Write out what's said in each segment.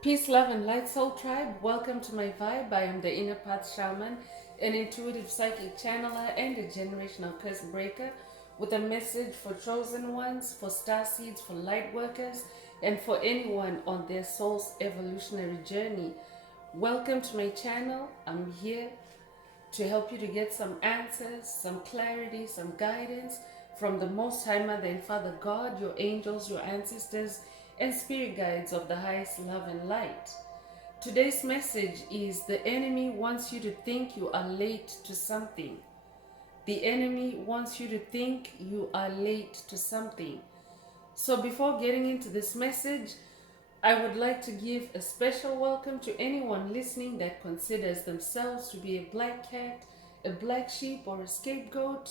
Peace, love, and light soul tribe. Welcome to my vibe. I am the Inner Path Shaman, an intuitive psychic channeler, and a generational curse breaker with a message for chosen ones, for star seeds, for light workers, and for anyone on their soul's evolutionary journey. Welcome to my channel. I'm here to help you to get some answers, some clarity, some guidance from the Most High Mother and Father God, your angels, your ancestors, and spirit guides of the highest love and light. Today's message is: the enemy wants you to think you are late to something. The enemy wants you to think you are late to something. So before getting into this message, I would like to give a special welcome to anyone listening that considers themselves to be a black cat, a black sheep, or a scapegoat.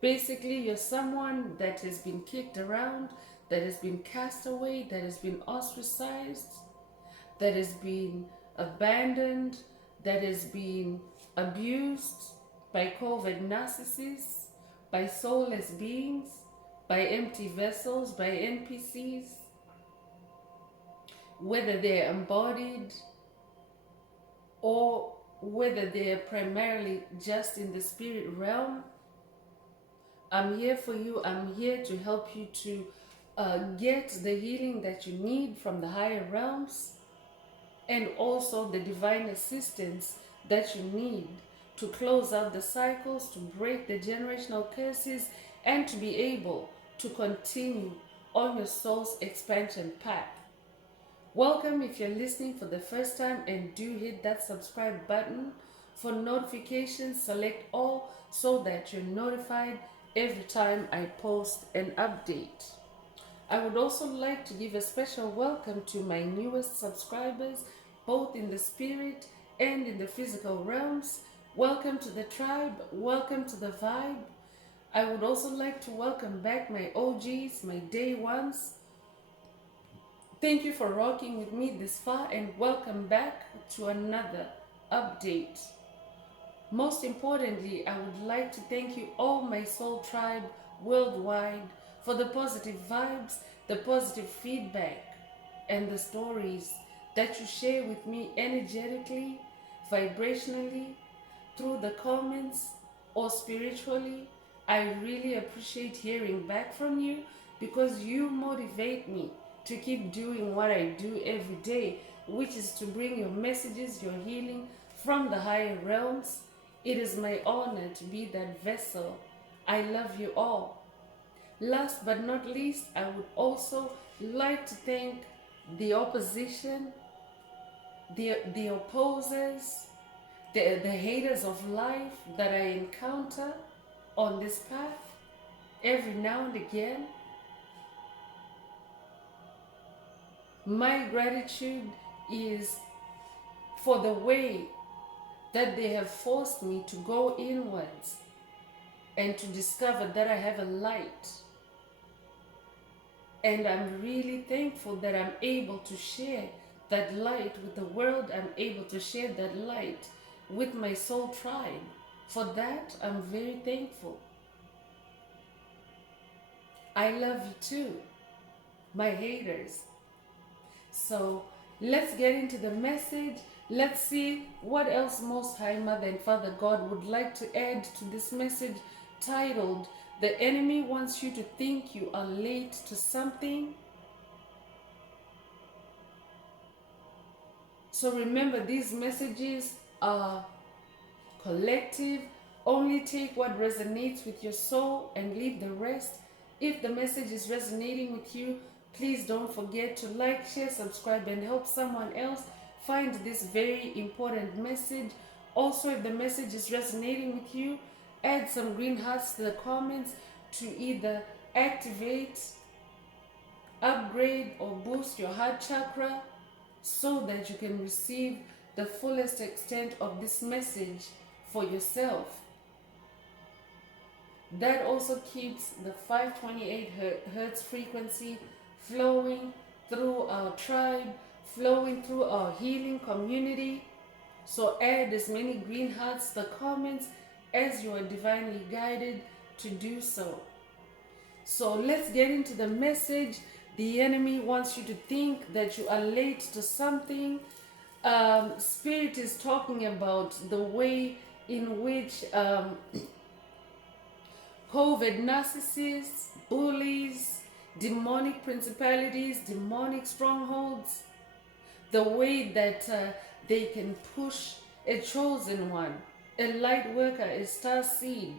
Basically, you're someone that has been kicked around, that has been cast away, that has been ostracized, that has been abandoned, that has been abused by COVID narcissists, by soulless beings, by empty vessels, by NPCs, whether they're embodied or whether they're primarily just in the spirit realm. I'm here for you. I'm here to help you to get the healing that you need from the higher realms, and also the divine assistance that you need to close out the cycles, to break the generational curses, and to be able to continue on your soul's expansion path. Welcome if you're listening for the first time, and do hit that subscribe button. For notifications, select all so that you're notified every time I post an update. I would also like to give a special welcome to my newest subscribers, both in the spirit and in the physical realms. Welcome to the tribe, welcome to the vibe. I would also like to welcome back my OGs, my day ones. Thank you for rocking with me this far, and welcome back to another update. Most importantly, I would like to thank you, all my soul tribe worldwide, for the positive vibes, the positive feedback, and the stories that you share with me energetically, vibrationally, through the comments, or spiritually. I really appreciate hearing back from you, because you motivate me to keep doing what I do every day, which is to bring your messages, your healing from the higher realms. It is my honor to be that vessel. I love you all. Last but not least, I would also like to thank the opposition, the opposers, the haters of life that I encounter on this path every now and again. My gratitude is for the way that they have forced me to go inwards and to discover that I have a light. And I'm really thankful that I'm able to share that light with the world. I'm able to share that light with my soul tribe. For that, I'm very thankful. I love you too, my haters. So let's get into the message. Let's see what else Most High Mother and Father God would like to add to this message titled, "The Enemy Wants You to Think You Are Late to Something." So remember, these messages are collective. Only take what resonates with your soul and leave the rest. If the message is resonating with you, please don't forget to like, share, subscribe, and help someone else find this very important message. Also, if the message is resonating with you, add some green hearts to the comments to either activate, upgrade, or boost your heart chakra so that you can receive the fullest extent of this message for yourself. That also keeps the 528 hertz frequency flowing through our tribe, flowing through our healing community. So add as many green hearts to the comments as you are divinely guided to do so. So let's get into the message. The enemy wants you to think that you are late to something. Spirit is talking about the way in which COVID narcissists, bullies, demonic principalities, demonic strongholds, the way that they can push a chosen one, a light worker, a star seed,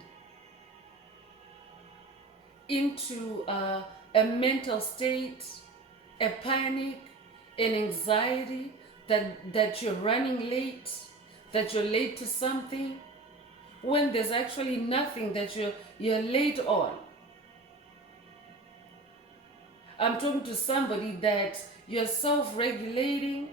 into a mental state, a panic, an anxiety that you're running late, that you're late to something, when there's actually nothing that you're late on. I'm talking to somebody that you're self-regulating,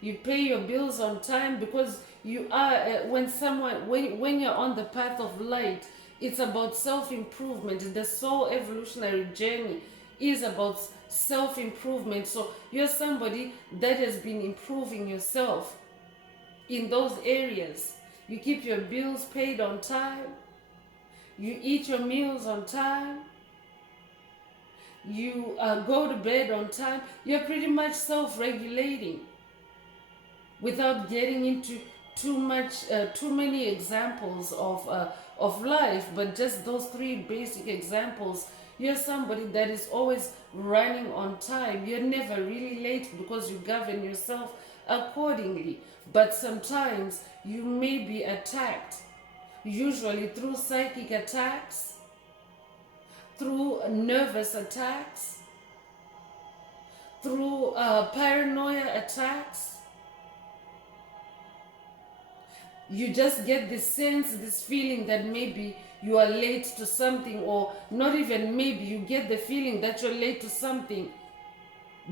you pay your bills on time, because you are when you're on the path of light, it's about self-improvement. The soul evolutionary journey is about self-improvement. So you're somebody that has been improving yourself in those areas. You keep your bills paid on time, you eat your meals on time, you go to bed on time. You're pretty much self-regulating without getting into too many examples of life, but just those three basic examples. You're somebody that is always running on time. You're never really late because you govern yourself accordingly. But sometimes you may be attacked, usually through psychic attacks, through nervous attacks, through paranoia attacks. You just get this sense, this feeling that maybe you are late to something, or not even maybe, you get the feeling that you're late to something.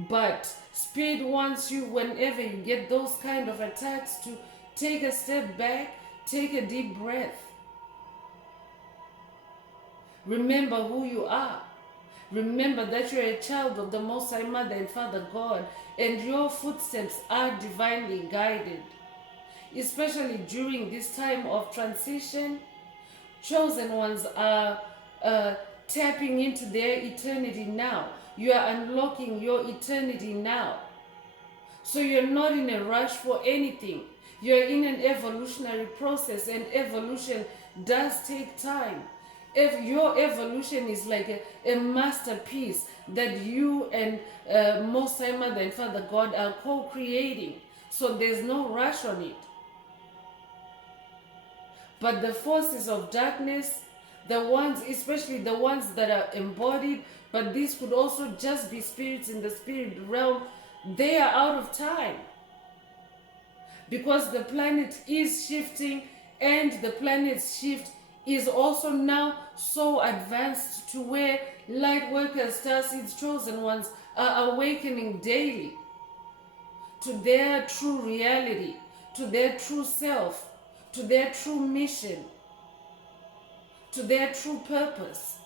But Spirit wants you, whenever you get those kind of attacks, to take a step back, take a deep breath. Remember who you are. Remember that you're a child of the Most High Mother and Father God, and your footsteps are divinely guided. Especially during this time of transition, chosen ones are tapping into their eternity now. You are unlocking your eternity now. So you're not in a rush for anything. You're in an evolutionary process, and evolution does take time. If your evolution is like a masterpiece that you and Most High Mother and Father God are co-creating. So there's no rush on it. But the forces of darkness, the ones, especially the ones that are embodied, but these could also just be spirits in the spirit realm, they are out of time. Because the planet is shifting, and the planet's shift is also now so advanced to where light workers, starseeds, chosen ones are awakening daily to their true reality, to their true self, to their true mission, to their true purpose.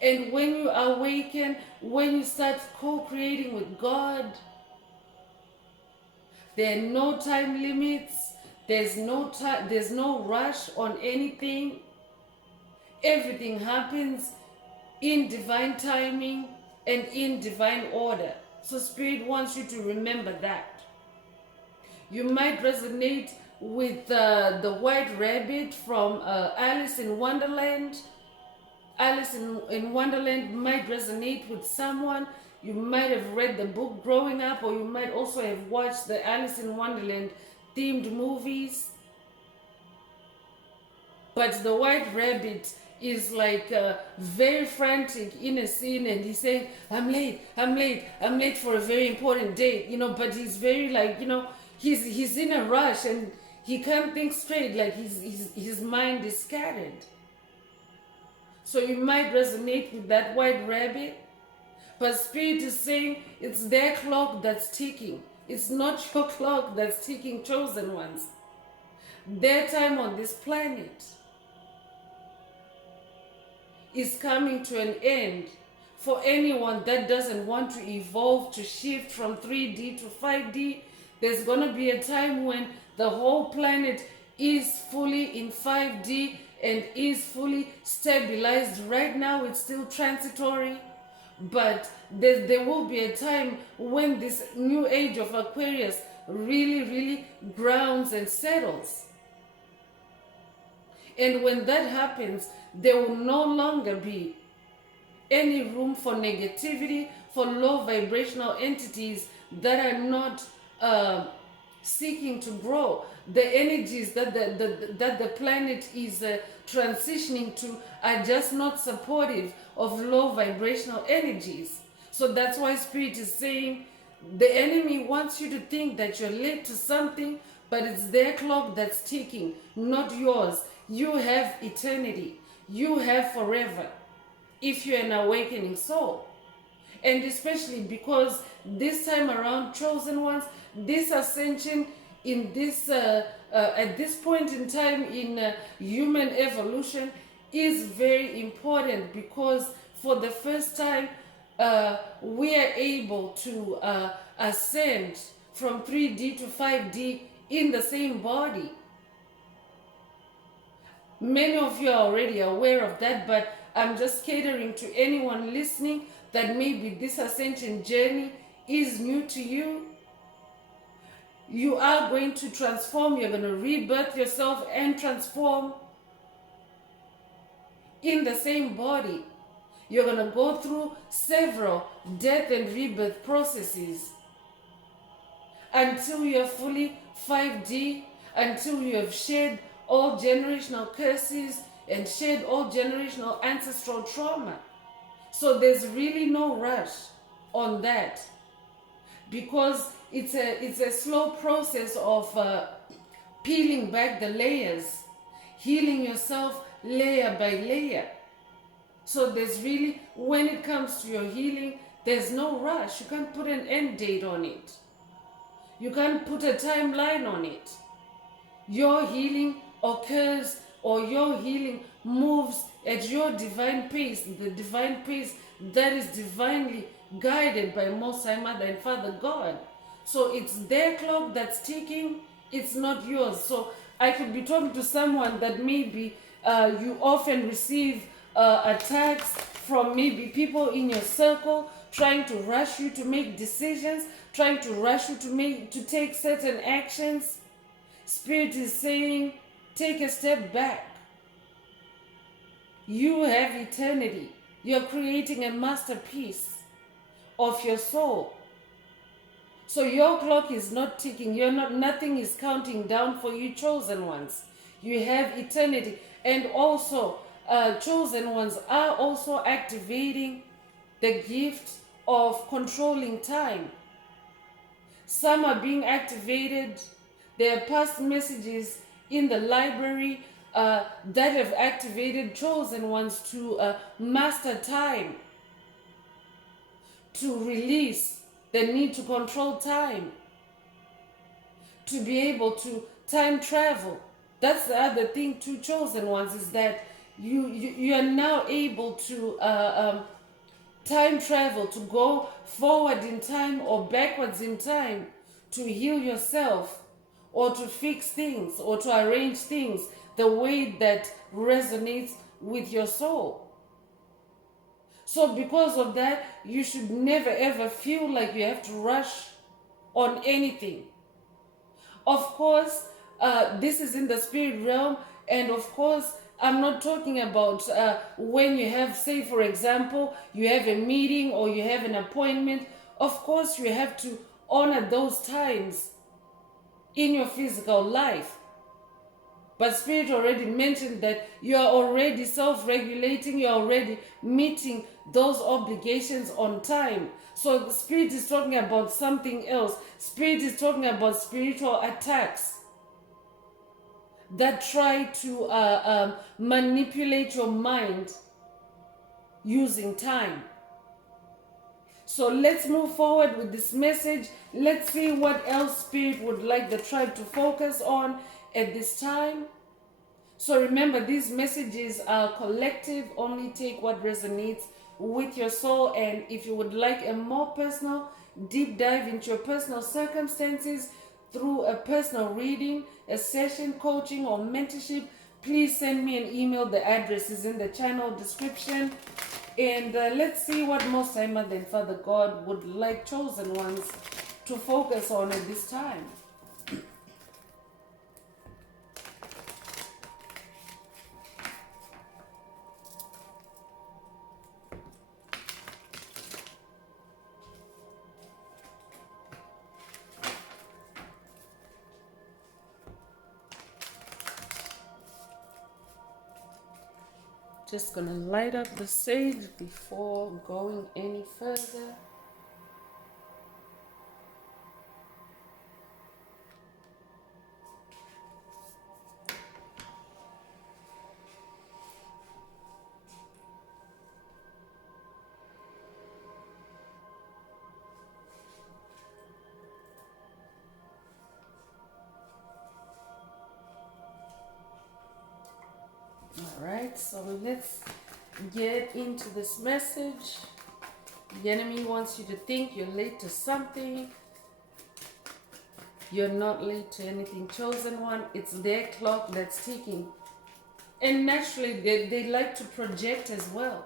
And when you awaken, when you start co-creating with God, there are no time limits, there's no rush on anything. Everything happens in divine timing and in divine order. So Spirit wants you to remember that. You might resonate with the White Rabbit from Alice in Wonderland. Alice in Wonderland might resonate with someone. You might have read the book growing up, or you might also have watched the Alice in Wonderland themed movies. But the White Rabbit is like very frantic in a scene, and he's saying, I'm late for a very important date, but he's very he's in a rush, and he can't think straight, like his mind is scattered. So you might resonate with that White Rabbit, but Spirit is saying it's their clock that's ticking. It's not your clock that's ticking, chosen ones. Their time on this planet is coming to an end. For anyone that doesn't want to evolve, to shift from 3D to 5D, there's going to be a time when the whole planet is fully in 5D and is fully stabilized. Right now it's still transitory, but there will be a time when this new age of Aquarius really grounds and settles. And when that happens, there will no longer be any room for negativity, for low vibrational entities that are not seeking to grow. The energies that the planet is transitioning to are just not supportive of low vibrational energies. So that's why Spirit is saying the enemy wants you to think that you're late to something, but it's their clock that's ticking, not yours. You have eternity. You have forever if you're an awakening soul. And especially because this time around, chosen ones, this ascension in this at this point in time in human evolution is very important, because for the first time we are able to ascend from 3D to 5D in the same body. Many of you are already aware of that, but I'm just catering to anyone listening that maybe this ascension journey is new to you. You are going to transform. You're going to rebirth yourself and transform in the same body. You're going to go through several death and rebirth processes until you're fully 5D, until you have shed all generational curses and shed all generational ancestral trauma. So there's really no rush on that, because it's a slow process of peeling back the layers, healing yourself layer by layer. So there's really, when it comes to your healing, there's no rush. You can't put an end date on it. You can't put a timeline on it. Your healing occurs, or your healing moves at your divine pace, the divine pace that is divinely guided by Most High Mother and Father God. So it's their clock that's ticking, it's not yours. So I could be talking to someone that maybe you often receive attacks from maybe people in your circle trying to rush you to make decisions, trying to rush you to take certain actions. Spirit is saying, take a step back. You have eternity. You're creating a masterpiece of your soul. So your clock is not ticking. Nothing is counting down for you, chosen ones. You have eternity. And also, chosen ones are also activating the gift of controlling time. Some are being activated. There are past messages in the library that have activated chosen ones to master time, to release the need to control time, to be able to time travel. That's the other thing to chosen ones, is that you are now able to time travel, to go forward in time or backwards in time, to heal yourself, or to fix things, or to arrange things the way that resonates with your soul. So because of that, you should never ever feel like you have to rush on anything. Of course, this is in the spirit realm, and of course, I'm not talking about when you have, say for example, you have a meeting or you have an appointment. Of course, you have to honor those times in your physical life. But Spirit already mentioned that you are already self-regulating, you're already meeting those obligations on time. So the Spirit is talking about something else. Spirit is talking about spiritual attacks that try to manipulate your mind using time. So let's move forward with this message. Let's see what else Spirit would like the tribe to focus on at this time. So remember, these messages are collective. Only take what resonates with your soul. And if you would like a more personal deep dive into your personal circumstances through a personal reading, a session, coaching, or mentorship, please send me an email. The address is in the channel description. And let's see what Most High Mother and Father God would like chosen ones to focus on at this time. Just gonna light up the sage before going any further. All right, so let's get into this message. The enemy wants you to think you're late to something. You're not late to anything, chosen one. It's their clock that's ticking. And naturally, they like to project as well.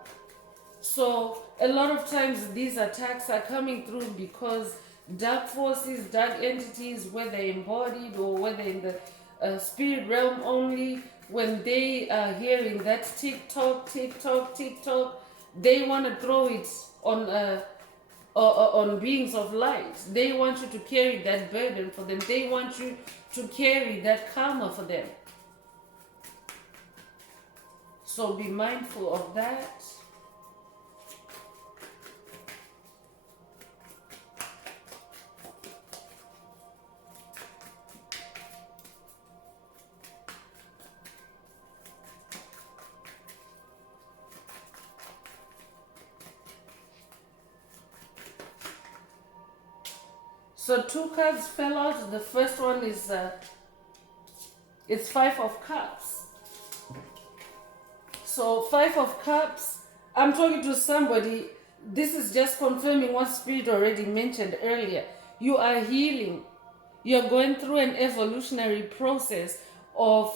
So a lot of times these attacks are coming through because dark forces, dark entities, whether embodied or whether in the spirit realm only, when they are hearing that tick tock, tick tock, tick tock, they want to throw it on beings of light. They want you to carry that burden for them. They want you to carry that karma for them. So be mindful of that. So 2 cards fell out. The first one is it's 5 of Cups. So 5 of Cups, I'm talking to somebody. This is just confirming what Spirit already mentioned earlier. You are healing. You're going through an evolutionary process of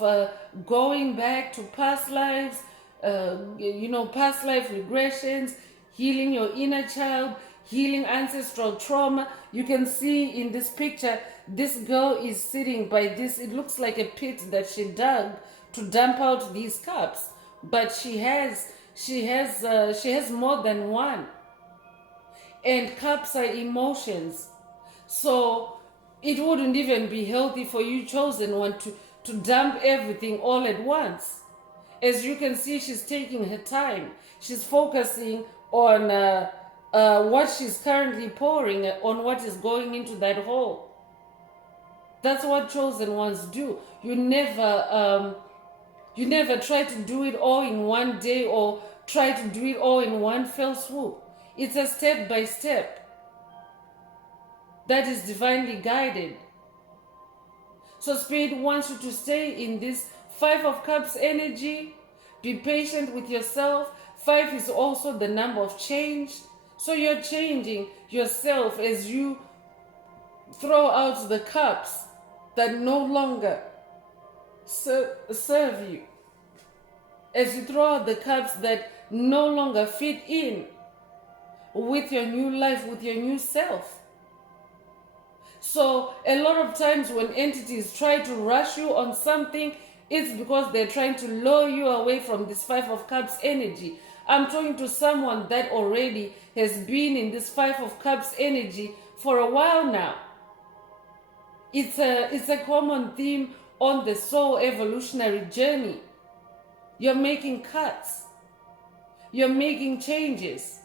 going back to past lives, past life regressions, healing your inner child, healing ancestral trauma. You can see in this picture, this girl is sitting by this, it looks like a pit that she dug to dump out these cups, but she has more than one. And cups are emotions. So it wouldn't even be healthy for you, chosen one, to dump everything all at once. As you can see, she's taking her time. She's focusing on what she's currently pouring, on what is going into that hole. That's what chosen ones do. You never try to do it all in one day or try to do it all in one fell swoop. It's a step by step that is divinely guided. So Spirit wants you to stay in this 5 of Cups energy. Be patient with yourself. 5 is also the number of change. So you're changing yourself as you throw out the cups that no longer serve you. As you throw out the cups that no longer fit in with your new life, with your new self. So a lot of times when entities try to rush you on something, it's because they're trying to lure you away from this 5 of Cups energy. I'm talking to someone that already has been in this 5 of Cups energy for a while now. It's a common theme on the soul evolutionary journey. You're making cuts. You're making changes,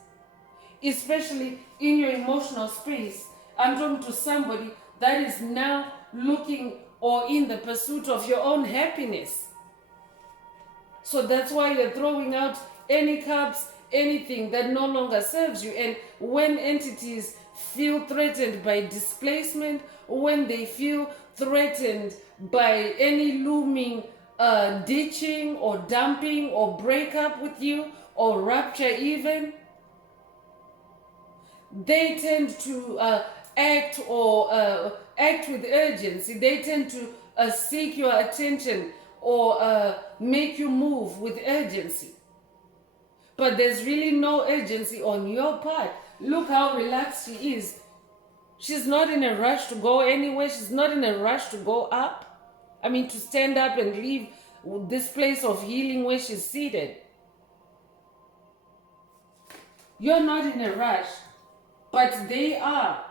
especially in your emotional space. I'm talking to somebody that is now looking or in the pursuit of your own happiness. So that's why you're throwing out any cups, anything that no longer serves you. And when entities feel threatened by displacement, when they feel threatened by any looming ditching or dumping or breakup with you or rupture even, they tend to act with urgency. They tend to seek your attention or make you move with urgency. But there's really no urgency on your part. Look how relaxed she is. She's not in a rush to go anywhere. She's not in a rush to go up. I mean, to stand up and leave this place of healing where she's seated. You're not in a rush, but they are.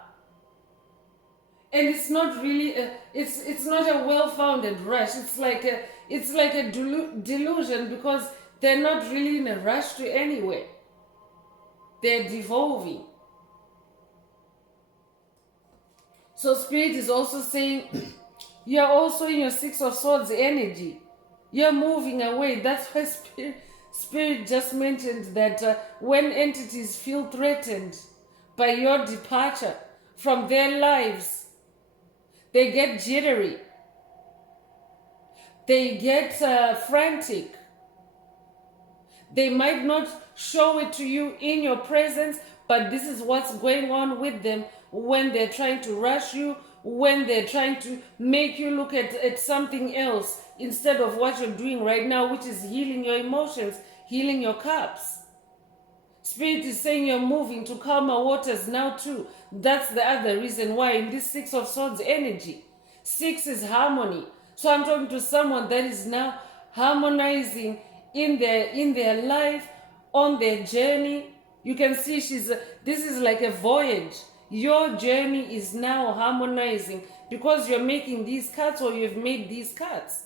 And it's not really it's not a well-founded rush. It's like a delusion, because they're not really in a rush to anywhere. They're devolving. So Spirit is also saying you're also in your Six of Swords energy. You're moving away. That's why Spirit just mentioned that when entities feel threatened by your departure from their lives, they get jittery. They get frantic. They might not show it to you in your presence, but this is what's going on with them when they're trying to rush you, when they're trying to make you look at something else instead of what you're doing right now, which is healing your emotions, healing your cups. Spirit is saying you're moving to calmer waters now too. That's the other reason why in this Six of Swords energy, 6 is harmony. So I'm talking to someone that is now harmonizing in their life, on their journey. You can see this is like a voyage. Your journey is now harmonizing because you're making these cuts, or you've made these cuts.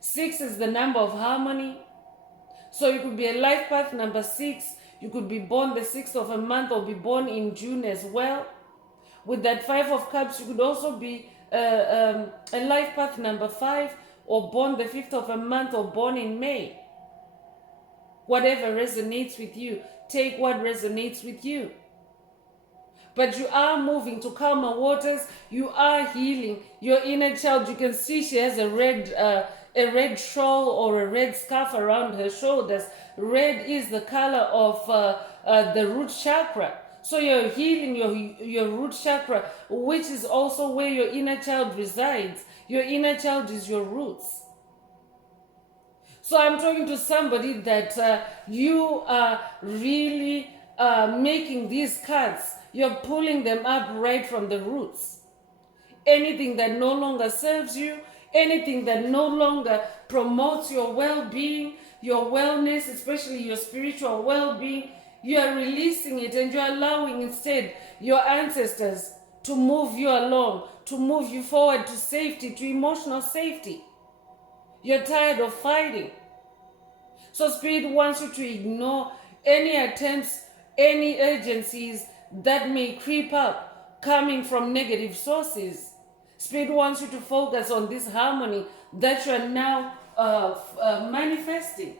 6 is the number of harmony. So you could be a life path number 6. You could be born the 6th of a month, or be born in June as well. With that 5 of Cups, you could also be a life path number 5, or born the 5th of a month, or born in May. Whatever resonates with you, take what resonates with you. But you are moving to calmer waters. You are healing your inner child. You can see she has a red shawl or a red scarf around her shoulders. Red is the color of the root chakra. So you're healing your root chakra, which is also where your inner child resides. Your inner child is your roots. So I'm talking to somebody that you are really making these cuts. You're pulling them up right from the roots. Anything that no longer serves you, anything that no longer promotes your well-being, your wellness, especially your spiritual well-being, you are releasing it, and you're allowing instead your ancestors to move you along, to move you forward to safety, to emotional safety. You're tired of fighting. So Spirit wants you to ignore any attempts, any urgencies that may creep up coming from negative sources. Spirit wants you to focus on this harmony that you are now manifesting.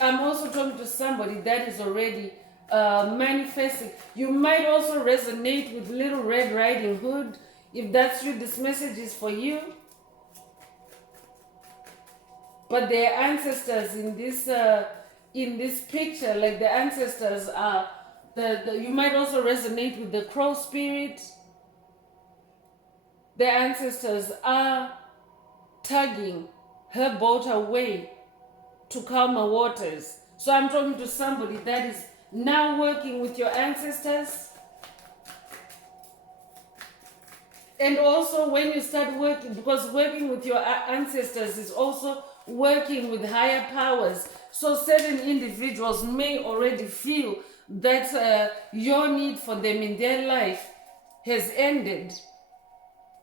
I'm also talking to somebody that is already manifesting. You might also resonate with Little Red Riding Hood. If that's you, this message is for you. But their ancestors in this picture, like the ancestors are, you might also resonate with the crow spirit. The ancestors are tugging her boat away to calmer waters. So I'm talking to somebody that is now working with your ancestors. And also when you start working, because working with your ancestors is also working with higher powers. So certain individuals may already feel that your need for them in their life has ended.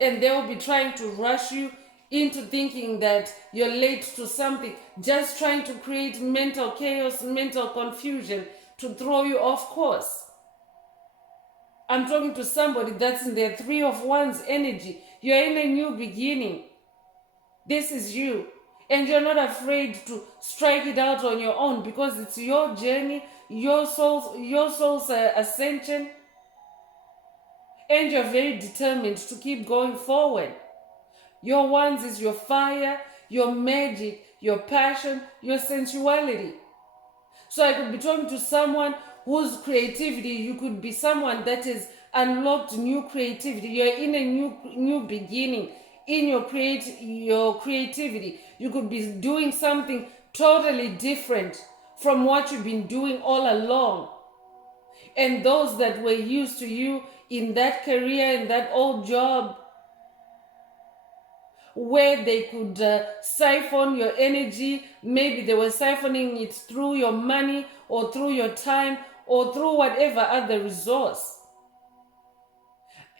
And they will be trying to rush you into thinking that you're late to something, just trying to create mental chaos, mental confusion to throw you off course. I'm talking to somebody that's in their 3 of Wands energy. You're in a new beginning. This is you. And you're not afraid to strike it out on your own, because it's your journey, your soul's ascension. And you're very determined to keep going forward. Your Wands is your fire, your magic, your passion, your sensuality. So I could be talking to someone whose creativity, you could be someone that has unlocked new creativity. You're in a new beginning, in your creativity. You could be doing something totally different from what you've been doing all along. And those that were used to you in that career, in that old job, where they could siphon your energy, maybe they were siphoning it through your money or through your time or through whatever other resource.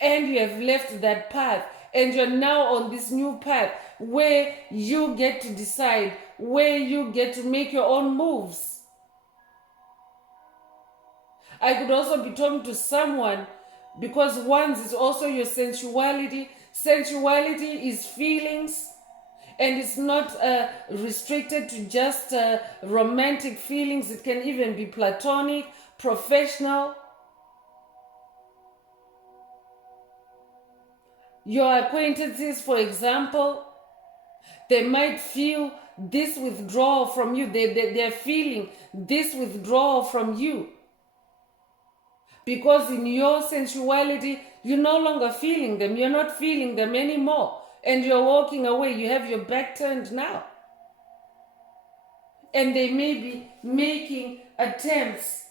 And you have left that path and you're now on this new path where you get to decide, where you get to make your own moves. I could also be talking to someone, because one's is also your sensuality. Sensuality is feelings, and it's not restricted to just romantic feelings. It can even be platonic, professional. Your acquaintances, for example, they might feel this withdrawal from you. They're feeling this withdrawal from you. Because in your sensuality, you're no longer feeling them. You're not feeling them anymore. And you're walking away. You have your back turned now. And they may be making attempts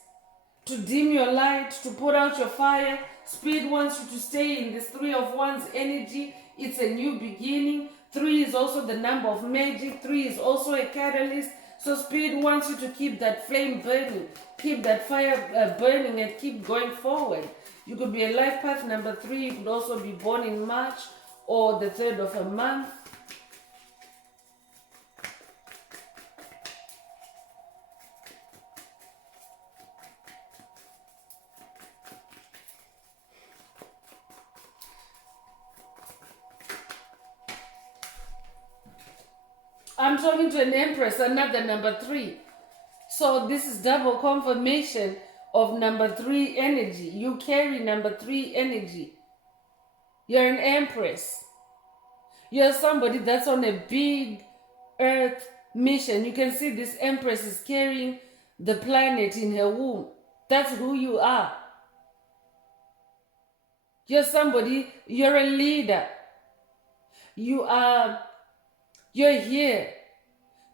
to dim your light, to put out your fire. Spirit wants you to stay in this 3 of Wands energy. It's a new beginning. 3 is also the number of magic. 3 is also a catalyst. So Spirit wants you to keep that flame burning, keep that fire burning, and keep going forward. You could be a life path number 3. You could also be born in March or the 3rd of a month. I'm talking to an Empress, another number 3. So this is double confirmation of number 3 energy. You carry number 3 energy. You're an Empress. You're somebody that's on a big earth mission. You can see this Empress is carrying the planet in her womb. That's who you are. You're somebody, you're a leader. You're here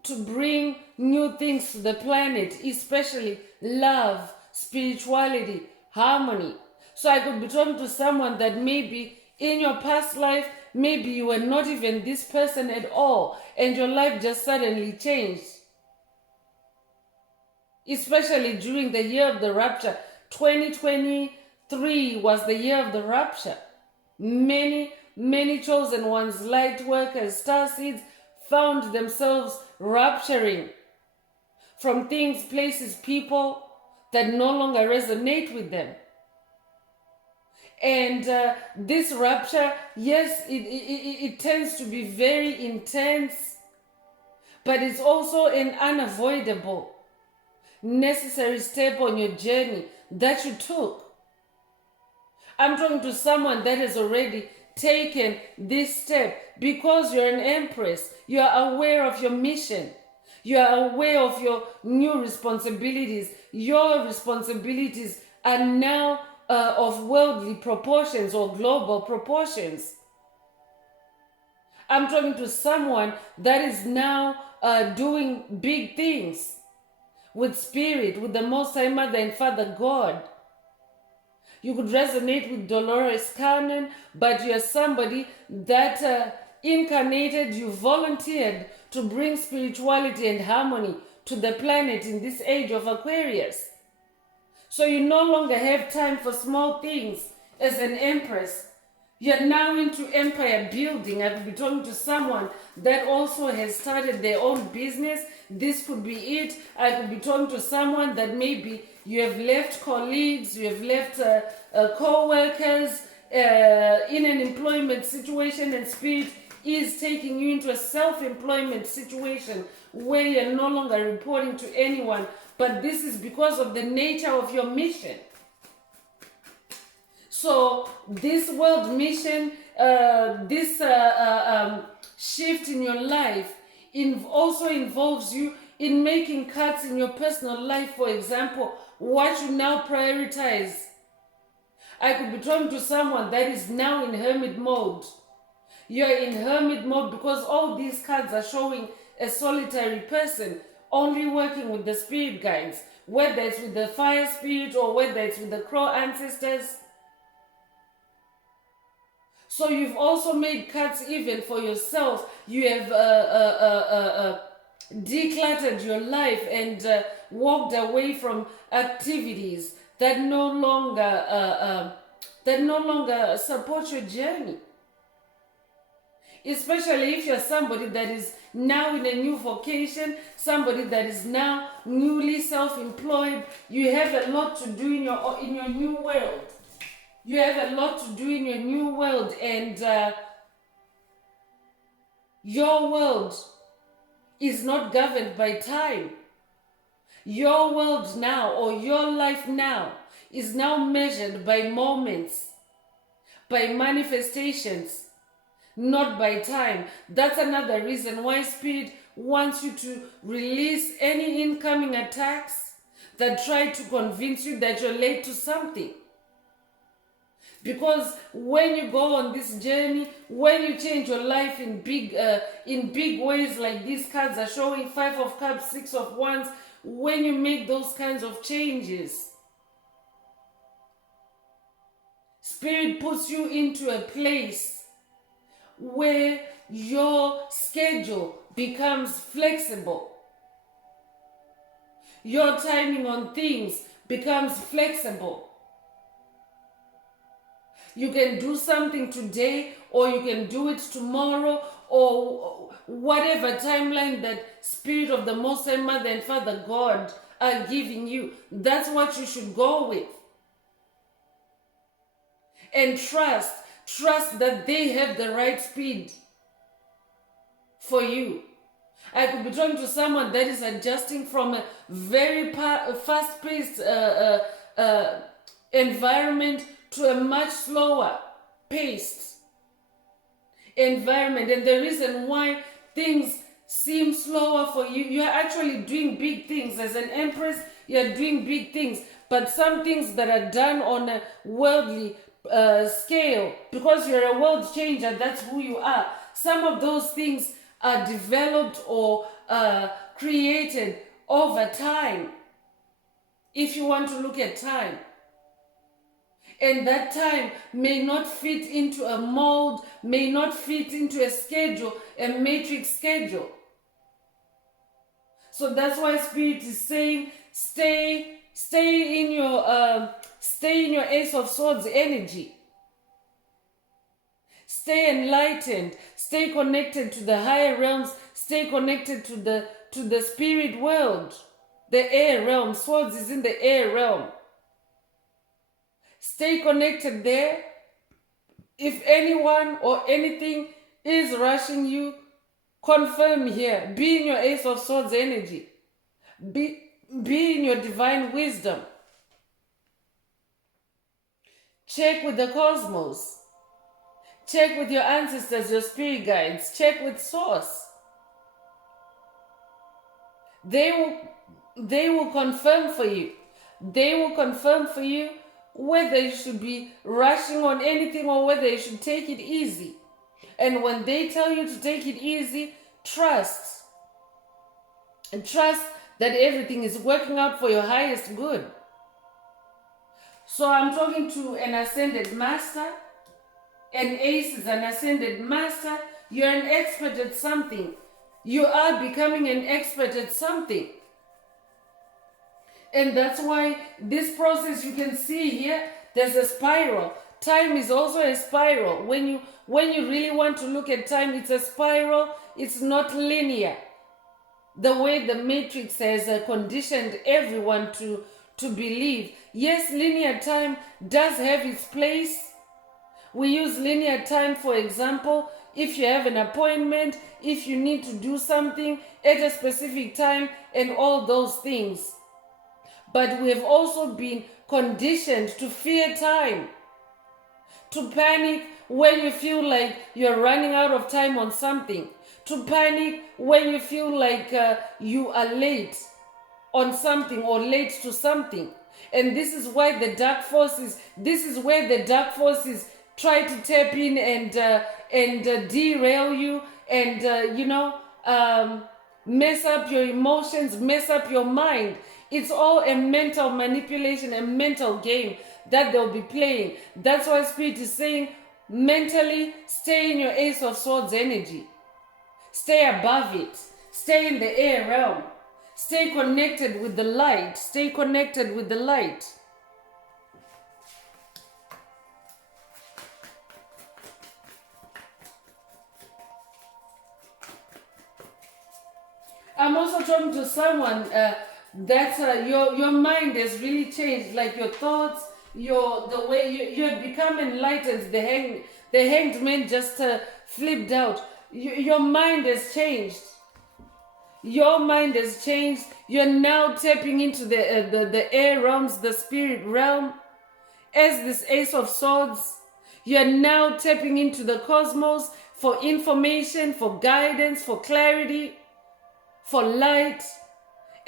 to bring new things to the planet, especially love, spirituality, harmony. So I could be talking to someone that maybe in your past life, maybe you were not even this person at all, and your life just suddenly changed. Especially during the year of the rapture. 2023 was the year of the rapture. Many chosen ones, light workers, star seeds, found themselves rapturing from things, places, people that no longer resonate with them. And this rapture, yes, it tends to be very intense, but it's also an unavoidable, necessary step on your journey that you took. I'm talking to someone that has already taken this step because you're an Empress. You are aware of your mission. You are aware of your new responsibilities. Your responsibilities are now of worldly proportions or global proportions. I'm talking to someone that is now doing big things with Spirit, with the Most High Mother and Father God. You could resonate with Dolores Cannon, but you're somebody that incarnated, you volunteered to bring spirituality and harmony to the planet in this age of Aquarius. So you no longer have time for small things as an Empress. You're now into empire building. I could be talking to someone that also has started their own business. This could be it. I could be talking to someone that maybe you have left colleagues, you have left co-workers in an employment situation, and Spirit is taking you into a self-employment situation where you're no longer reporting to anyone. But this is because of the nature of your mission. So this world mission, this shift in your life also involves you in making cuts in your personal life. For example, what you now prioritize. I could be talking to someone that is now in hermit mode. You're in hermit mode because all these cards are showing a solitary person only working with the spirit guides, whether it's with the fire spirit or whether it's with the crow ancestors. So you've also made cards even for yourself. You have decluttered your life and walked away from activities that no longer support your journey. Especially if you're somebody that is now in a new vocation, somebody that is now newly self-employed, you have a lot to do in your new world. You have a lot to do in your new world, and your world is not governed by time. Your world now, or your life now, is now measured by moments, by manifestations, not by time. That's another reason why Spirit wants you to release any incoming attacks that try to convince you that you're late to something. Because when you go on this journey, when you change your life in big ways, like these cards are showing, 5 of Cups, 6 of Wands, when you make those kinds of changes, Spirit puts you into a place where your schedule becomes flexible. Your timing on things becomes flexible. You can do something today, or you can do it tomorrow, or whatever timeline that Spirit of the Most High Mother and Father God are giving you. That's what you should go with. And trust that they have the right speed for you. I could be talking to someone that is adjusting from a very fast-paced environment to a much slower paced environment. And the reason why things seem slower for you, you're actually doing big things. As an Empress, you're doing big things. But some things that are done on a worldly scale, because you're a world changer, that's who you are. Some of those things are developed or created over time, if you want to look at time. And that time may not fit into a mold, may not fit into a schedule, a matrix schedule. So that's why Spirit is saying, stay in your Ace of Swords energy. Stay enlightened, stay connected to the higher realms, stay connected to the spirit world, the air realm. Swords is in the air realm. Stay connected there. If anyone or anything is rushing you, confirm here. Be in your Ace of Swords energy. Be in your divine wisdom. Check with the cosmos. Check with your ancestors, your spirit guides. Check with Source. They will confirm for you. They will confirm for you whether you should be rushing on anything or whether you should take it easy. And when they tell you to take it easy, trust. And trust that everything is working out for your highest good. So I'm talking to an ascended master. An ace is an ascended master. You're an expert at something. You are becoming an expert at something. And that's why this process, you can see here, there's a spiral. Time is also a spiral. When you really want to look at time, it's a spiral. It's not linear. The way the Matrix has conditioned everyone to believe. Yes, linear time does have its place. We use linear time, for example, if you have an appointment, if you need to do something at a specific time, and all those things. But we have also been conditioned to fear time, to panic when you feel like you're running out of time on something, to panic when you feel like you are late on something or late to something. And this is why the dark forces, this is where the dark forces try to tap in and derail you and mess up your emotions, mess up your mind. It's all a mental manipulation, a mental game that they'll be playing. That's why Spirit is saying, mentally, stay in your Ace of Swords energy. Stay above it. Stay in the air realm. Stay connected with the light. Stay connected with the light. I'm also talking to someone that your mind has really changed, like your thoughts, the way you have become enlightened. The hanged man just flipped out. Your mind has changed. Your mind has changed. You're now tapping into the air realms, the spirit realm. As this Ace of Swords, you're now tapping into the cosmos for information, for guidance, for clarity, for light.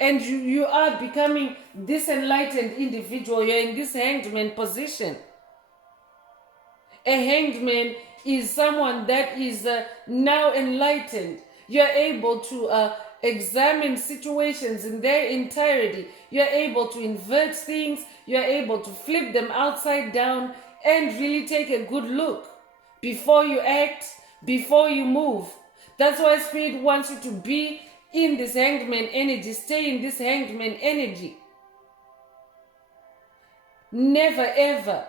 And you are becoming this enlightened individual. You're in this hanged man position. A hanged man is someone that is now enlightened. You're able to examine situations in their entirety. You're able to invert things. You're able to flip them upside down and really take a good look before you act, before you move. That's why Spirit wants you to be in this hanged man energy. Stay in this hanged man energy. Never ever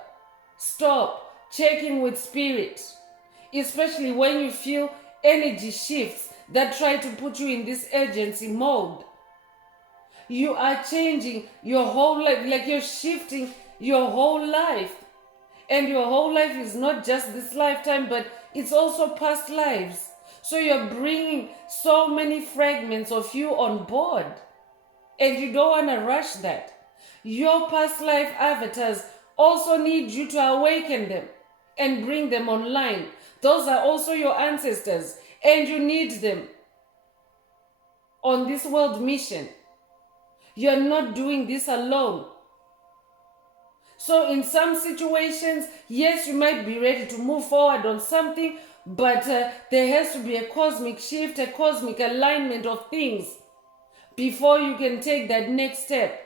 stop checking with Spirit, especially when you feel energy shifts that try to put you in this urgency mode. You are changing your whole life, like you're shifting your whole life. And your whole life is not just this lifetime, but it's also past lives. So you're bringing so many fragments of you on board. And you don't want to rush that. Your past life avatars also need you to awaken them and bring them online. Those are also your ancestors. And you need them on this world mission. You're not doing this alone. So in some situations, yes, you might be ready to move forward on something, but there has to be a cosmic shift, a cosmic alignment of things before you can take that next step.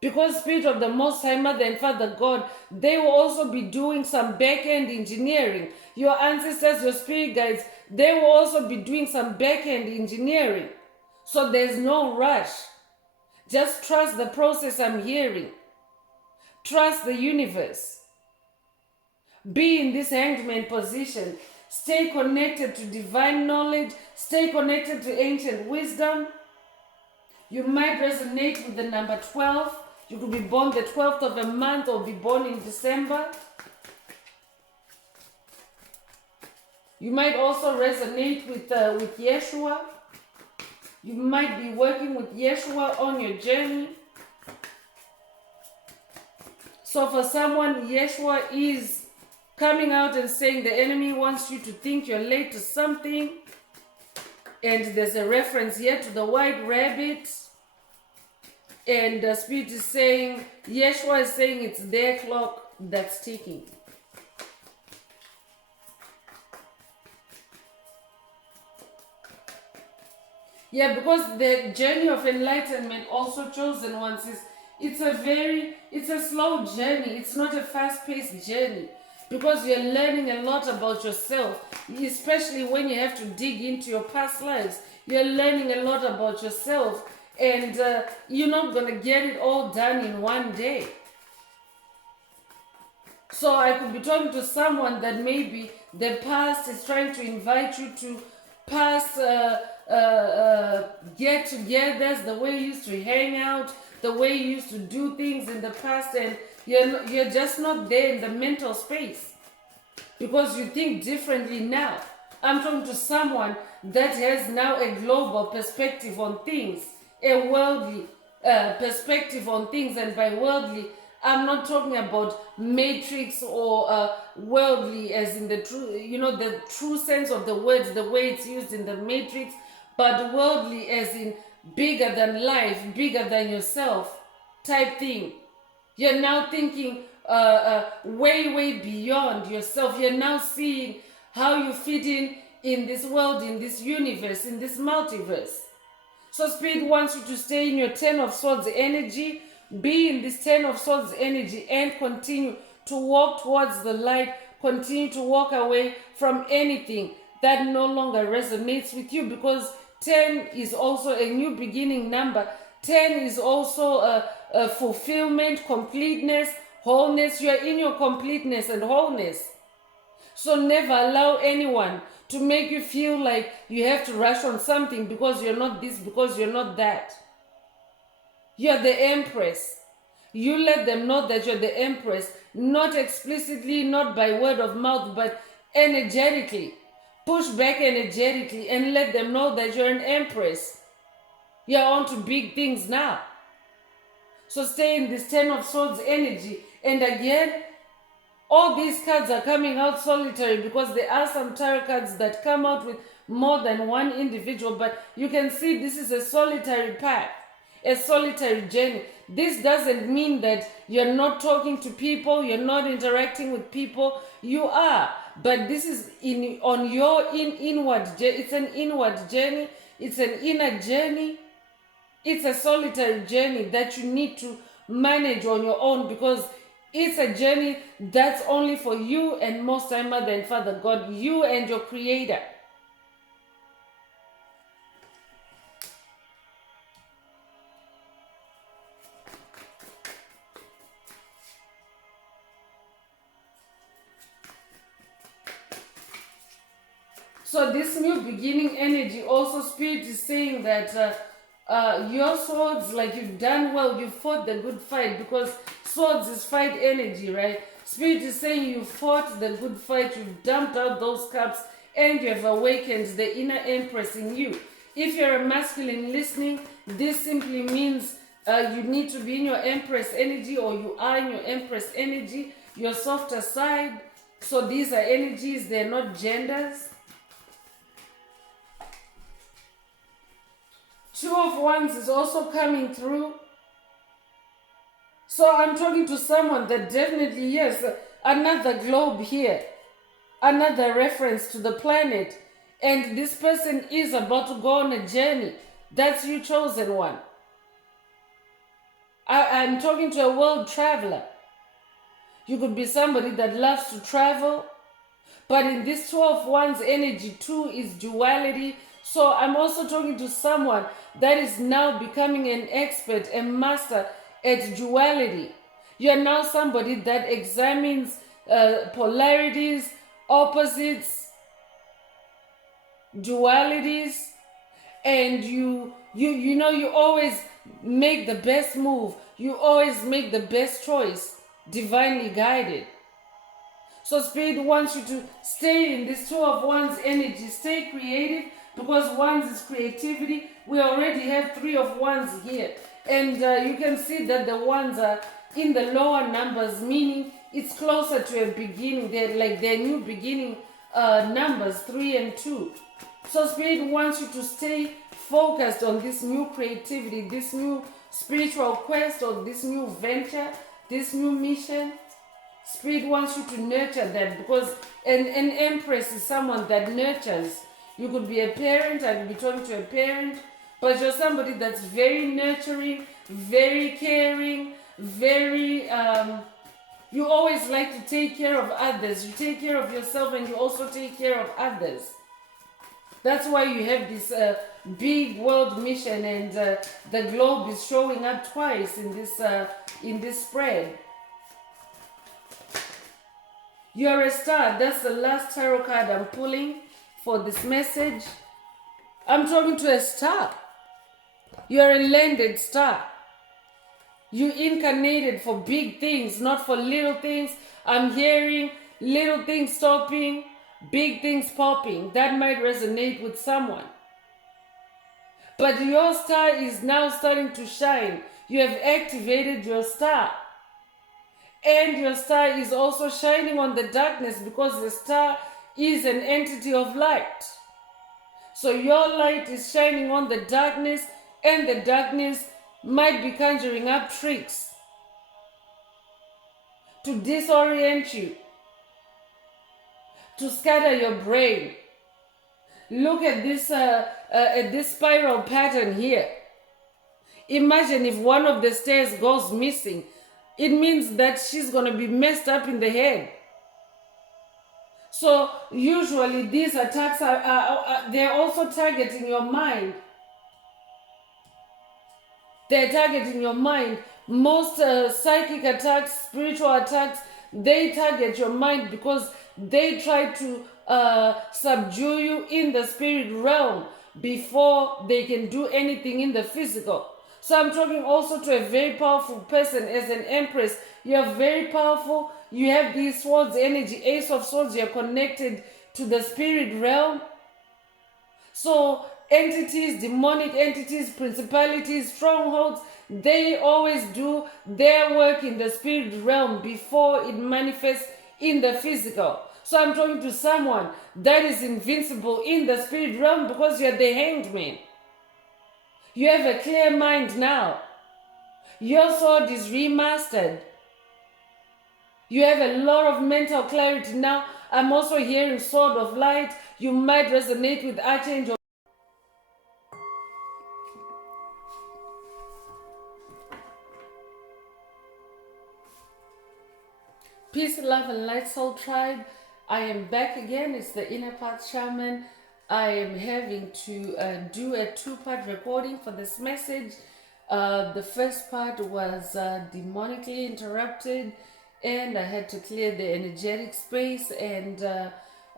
Because Spirit of the Most High Mother and Father God, they will also be doing some back-end engineering. Your ancestors, your spirit guides, they will also be doing some back-end engineering. So there's no rush. Just trust the process I'm hearing. Trust the universe. Be in this hanged man position. Stay connected to divine knowledge. Stay connected to ancient wisdom. You might resonate with the number 12. You could be born the 12th of a month or be born in December. You might also resonate with Yeshua. You might be working with Yeshua on your journey. So for someone, Yeshua is coming out and saying the enemy wants you to think you're late to something. And there's a reference here to the white rabbit. And the Spirit is saying, Yeshua is saying it's their clock that's ticking. Yeah, because the journey of enlightenment, also chosen ones, it's a slow journey. It's not a fast-paced journey. Because you're learning a lot about yourself, especially when you have to dig into your past lives. You're learning a lot about yourself. And you're not going to get it all done in one day. So I could be talking to someone that maybe the past is trying to invite you to past get-togethers, the way you used to hang out, the way you used to do things in the past, and you're just not there in the mental space because you think differently now. I'm talking to someone that has now a global perspective on things, a worldly perspective on things, and by worldly, I'm not talking about matrix or worldly as in the true, the true sense of the words, the way it's used in the matrix, but worldly as in bigger than life, bigger than yourself type thing. You're now thinking way beyond yourself. You're now seeing how you fit in this world, in this universe, in this multiverse. So Spirit wants you to stay in your 10 of Swords energy, be in this 10 of Swords energy, and continue to walk towards the light, continue to walk away from anything that no longer resonates with you, because 10 is also a new beginning number. 10 is also a fulfillment, completeness, wholeness. You are in your completeness and wholeness. So never allow anyone to make you feel like you have to rush on something because you're not this, because you're not that. You're the Empress. You let them know that you're the Empress, not explicitly, not by word of mouth, but energetically. Push back energetically and let them know that you're an Empress. You're on to big things now. So stay in this 10 of Swords energy. And again, all these cards are coming out solitary, because there are some tarot cards that come out with more than one individual, but you can see this is a solitary path, a solitary journey. This doesn't mean that you're not talking to people, you're not interacting with people. You are, but this is on your inward journey. It's an inward journey. It's an inner journey. It's a solitary journey that you need to manage on your own, because it's a journey that's only for you and Most High Mother and Father God, you and your Creator. So this new beginning energy, also Spirit is saying that your swords, like you've done well, you fought the good fight, because swords is fight energy, right? Spirit is saying you fought the good fight, you've dumped out those cups, and you have awakened the inner Empress in you. If you're a masculine listening, this simply means you need to be in your Empress energy, or you are in your Empress energy, your softer side. So these are energies, they're not genders. Two of Wands is also coming through. So I'm talking to someone that definitely, yes, another globe here, another reference to the planet. And this person is about to go on a journey. That's you, chosen one. I'm talking to a world traveler. You could be somebody that loves to travel. But in this 12 Wands energy, 2 is duality. So I'm also talking to someone that is now becoming an expert, a master at duality. You're now somebody that examines polarities, opposites, dualities, and you always make the best move. You always make the best choice, divinely guided. So Spirit wants you to stay in this 2 of Wands energy. Stay creative, because Wands is creativity. We already have 3 of Wands here. And you can see that the Wands are in the lower numbers, meaning it's closer to a beginning. They're new beginning numbers, 3 and 2. So Spirit wants you to stay focused on this new creativity, this new spiritual quest, or this new venture, this new mission. Spirit wants you to nurture that, because an Empress is someone that nurtures. You could be a parent, I could be talking to a parent, but you're somebody that's very nurturing, very caring, very, you always like to take care of others. You take care of yourself and you also take care of others. That's why you have this big world mission, and the globe is showing up twice in this spread. You're a star. That's the last tarot card I'm pulling for this message. I'm talking to a star. You're a landed star. You incarnated for big things, not for little things. I'm hearing little things stopping, big things popping. That might resonate with someone. But your star is now starting to shine. You have activated your star. And your star is also shining on the darkness, because the star is an entity of light. So your light is shining on the darkness, and the darkness might be conjuring up tricks. to disorient you, to scatter your brain. Look at this spiral pattern here. Imagine if one of the stairs goes missing. It means that she's going to be messed up in the head. So usually these attacks they're also targeting your mind. They're targeting your mind. Most psychic attacks, spiritual attacks, they target your mind because they try to subdue you in the spirit realm before they can do anything in the physical. So I'm talking also to a very powerful person as an empress. You are very powerful. You have these swords energy, ace of swords. You're connected to the spirit realm. So entities, demonic entities, principalities, strongholds, they always do their work in the spirit realm before it manifests in the physical. So I'm talking to someone that is invincible in the spirit realm because you're the hanged man. You have a clear mind now. Your sword is remastered. You have a lot of mental clarity now. I'm also hearing sword of light. You might resonate with Archangel. Peace, love, and light soul tribe. I am back again. It's the Inner Path Shaman. I am having to do a two-part recording for this message. The first part was demonically interrupted, and I had to clear the energetic space. And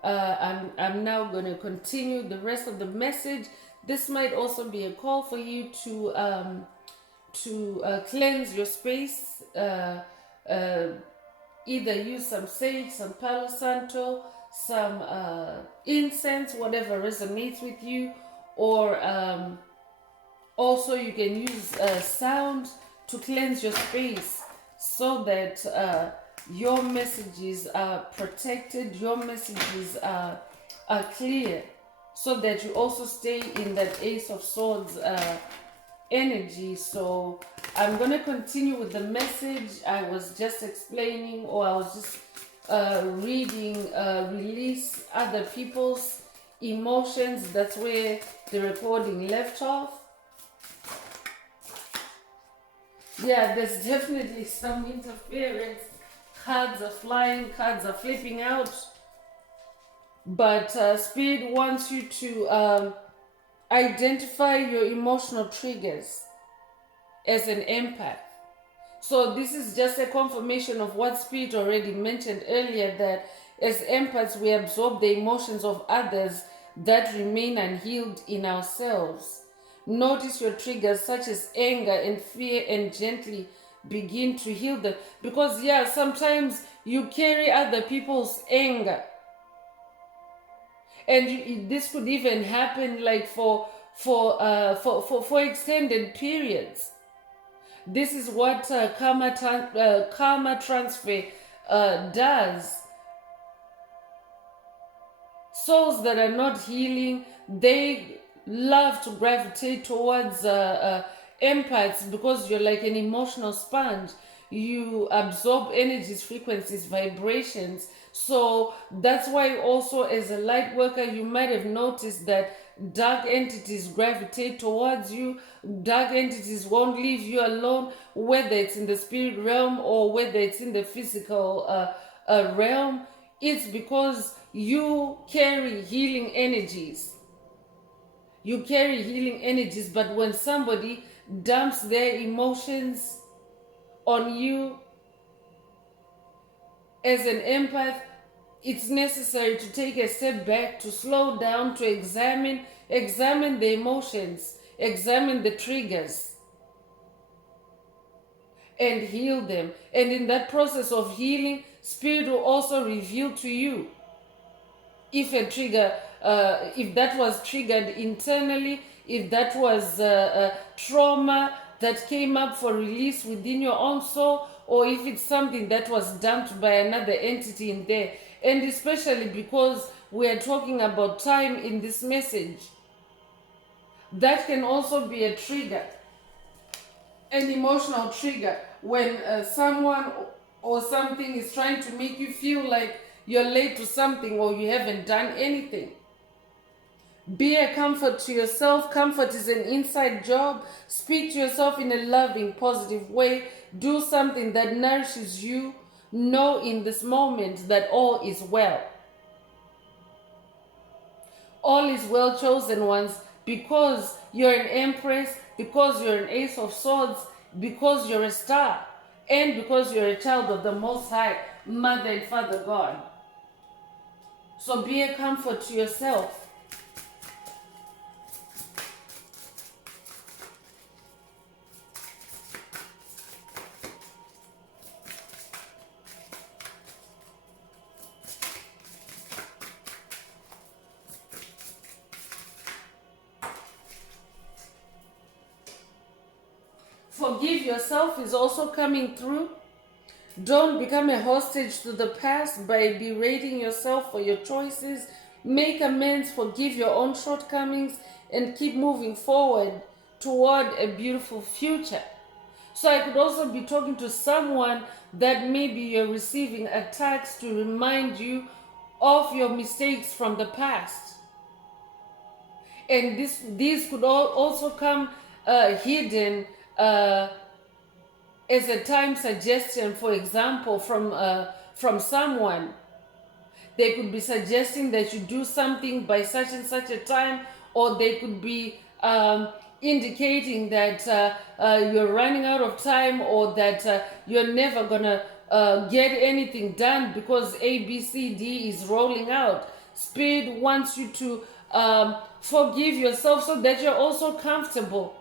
I'm now going to continue the rest of the message. This might also be a call for you to cleanse your space. Either use some sage, some Palo Santo, some incense, whatever resonates with you, or also you can use sound to cleanse your space so that your messages are protected, your messages are clear, so that you also stay in that Ace of Swords energy. So I'm going to continue with the message I was just explaining, or I was just reading, release other people's emotions. That's where the recording left off. Yeah, there's definitely some interference. Cards are flying, cards are flipping out. But Spirit wants you to identify your emotional triggers as an empath. So this is just a confirmation of what Spirit already mentioned earlier, that as empaths we absorb the emotions of others that remain unhealed in ourselves. Notice your triggers such as anger and fear and gently begin to heal them. Because yeah, sometimes you carry other people's anger. And this could even happen like for extended periods. This is what karma transfer does. Souls that are not healing, they love to gravitate towards empaths because you're like an emotional sponge. You absorb energies, frequencies, vibrations. So that's why also as a light worker, you might have noticed that dark entities gravitate towards you. Dark entities won't leave you alone, whether it's in the spirit realm or whether it's in the physical realm. It's because you carry healing energies. You carry healing energies, but when somebody dumps their emotions on you, as an empath, it's necessary to take a step back, to slow down, to examine the emotions, examine the triggers, and heal them. And in that process of healing, Spirit will also reveal to you if a trigger, if that was triggered internally, if that was trauma that came up for release within your own soul, or if it's something that was dumped by another entity in there. And especially because we are talking about time in this message, that can also be a trigger, an emotional trigger, when someone or something is trying to make you feel like you're late to something or you haven't done anything. Be a comfort to yourself. Comfort is an inside job. Speak to yourself in a loving, positive way. Do something that nourishes you. Know in this moment that all is well. All is well, chosen ones, because you're an empress, because you're an ace of swords, because you're a star, and because you're a child of the Most High, Mother and Father God. So be a comfort to yourself. Forgive yourself is also coming through. Don't become a hostage to the past by berating yourself for your choices. Make amends, forgive your own shortcomings, and keep moving forward toward a beautiful future. So I could also be talking to someone that maybe you're receiving attacks to remind you of your mistakes from the past. And these could also come hidden as a time suggestion, for example, from someone. They could be suggesting that you do something by such and such a time, or they could be indicating that you're running out of time, or that you're never gonna get anything done because A, B, C, D is rolling out. Spirit wants you to forgive yourself so that you're also comfortable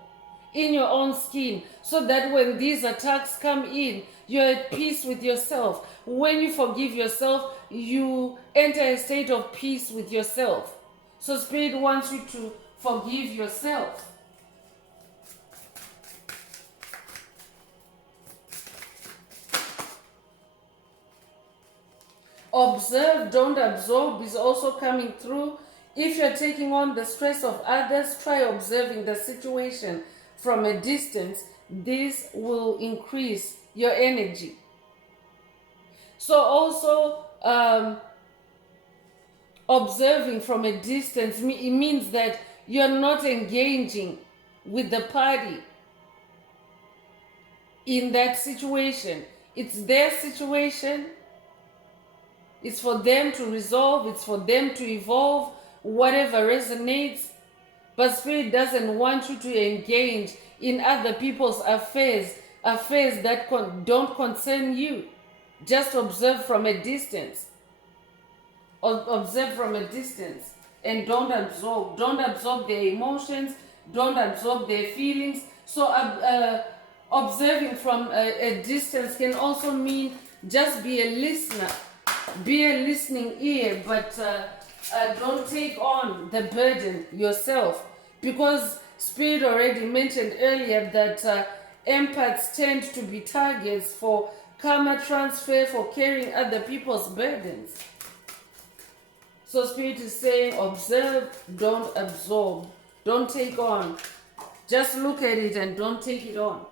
in your own skin, so that when these attacks come in, you're at peace with yourself. When you forgive yourself, you enter a state of peace with yourself. So Spirit wants you to forgive yourself. Observe, don't absorb is also coming through. If you're taking on the stress of others, try observing the situation from a distance. This will increase your energy. So also observing from a distance, it means that you're not engaging with the party in that situation. It's their situation. It's for them to resolve. It's for them to evolve, whatever resonates. But Spirit doesn't want you to engage in other people's affairs that don't concern you. Just observe from a distance. Observe from a distance and don't absorb. Don't absorb their emotions. Don't absorb their feelings. So observing from a distance can also mean just be a listener. Be a listening ear, but don't take on the burden yourself, because Spirit already mentioned earlier that empaths tend to be targets for karma transfer, for carrying other people's burdens. So Spirit is saying, observe, don't absorb, don't take on. Just look at it and don't take it on.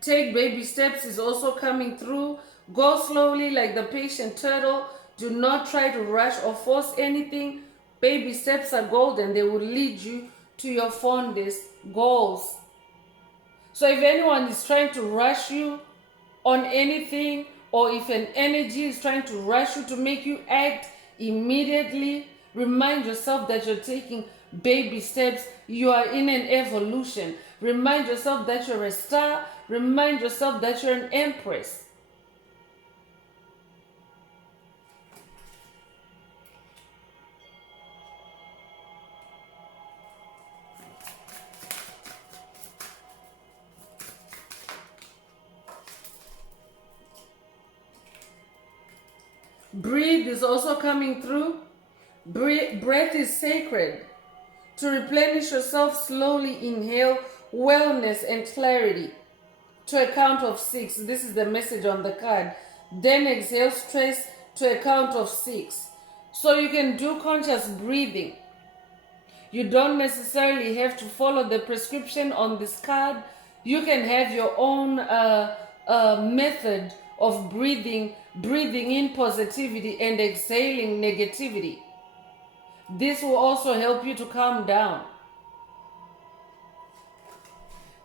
Take baby steps is also coming through. Go slowly like the patient turtle. Do not try to rush or force anything. Baby steps are golden. They will lead you to your fondest goals. So if anyone is trying to rush you on anything, or if an energy is trying to rush you to make you act immediately, remind yourself that you're taking baby steps. You are in an evolution. Remind yourself that you're a star. Remind yourself that you're an empress. Breathe is also coming through. Breath is sacred. To replenish yourself, slowly inhale wellness and clarity to a count of 6. This is the message on the card. Then exhale stress to a count of 6. So you can do conscious breathing. You don't necessarily have to follow the prescription on this card. You can have your own method of breathing in positivity and exhaling negativity. This will also help you to calm down.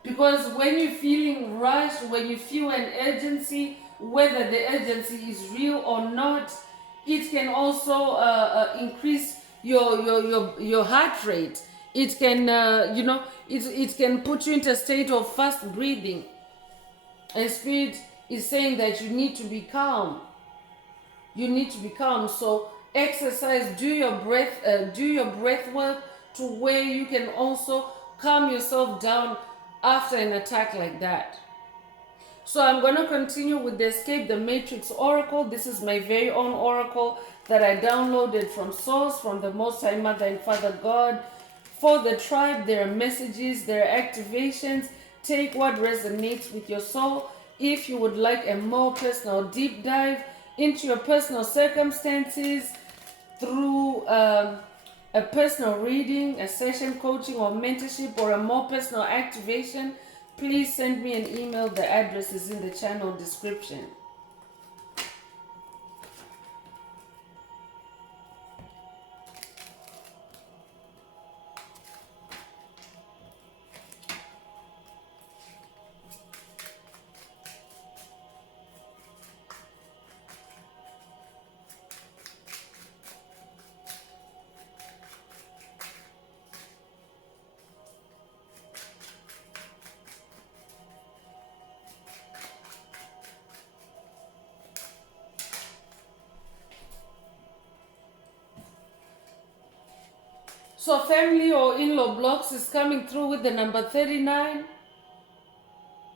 Because when you're feeling rushed, when you feel an urgency, whether the urgency is real or not, it can also increase your heart rate. It can, it can put you into a state of fast breathing. And Spirit is saying that you need to be calm. You need to be calm. So exercise, do your breath work to where you can also calm yourself down after an attack like that. So I'm going to continue with the Escape the Matrix Oracle. This is my very own oracle that I downloaded from Source, from the Most High Mother and Father God. For the tribe, there are messages, there are activations. Take what resonates with your soul. If you would like a more personal deep dive into your personal circumstances through a personal reading, a session coaching or mentorship, or a more personal activation, please send me an email. The address is in the channel description. So family or in-law blocks is coming through with the number 39.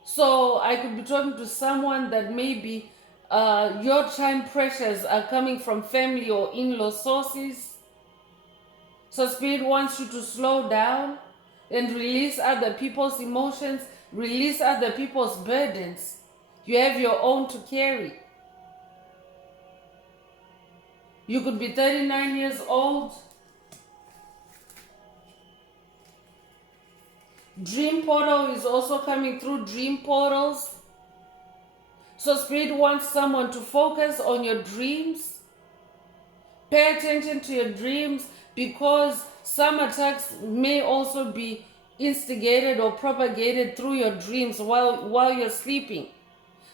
So I could be talking to someone that maybe your time pressures are coming from family or in-law sources. So Spirit wants you to slow down and release other people's emotions, release other people's burdens. You have your own to carry. You could be 39 years old. Dream portal is also coming through, dream portals. So Spirit wants someone to focus on your dreams. Pay attention to your dreams, because some attacks may also be instigated or propagated through your dreams while you're sleeping.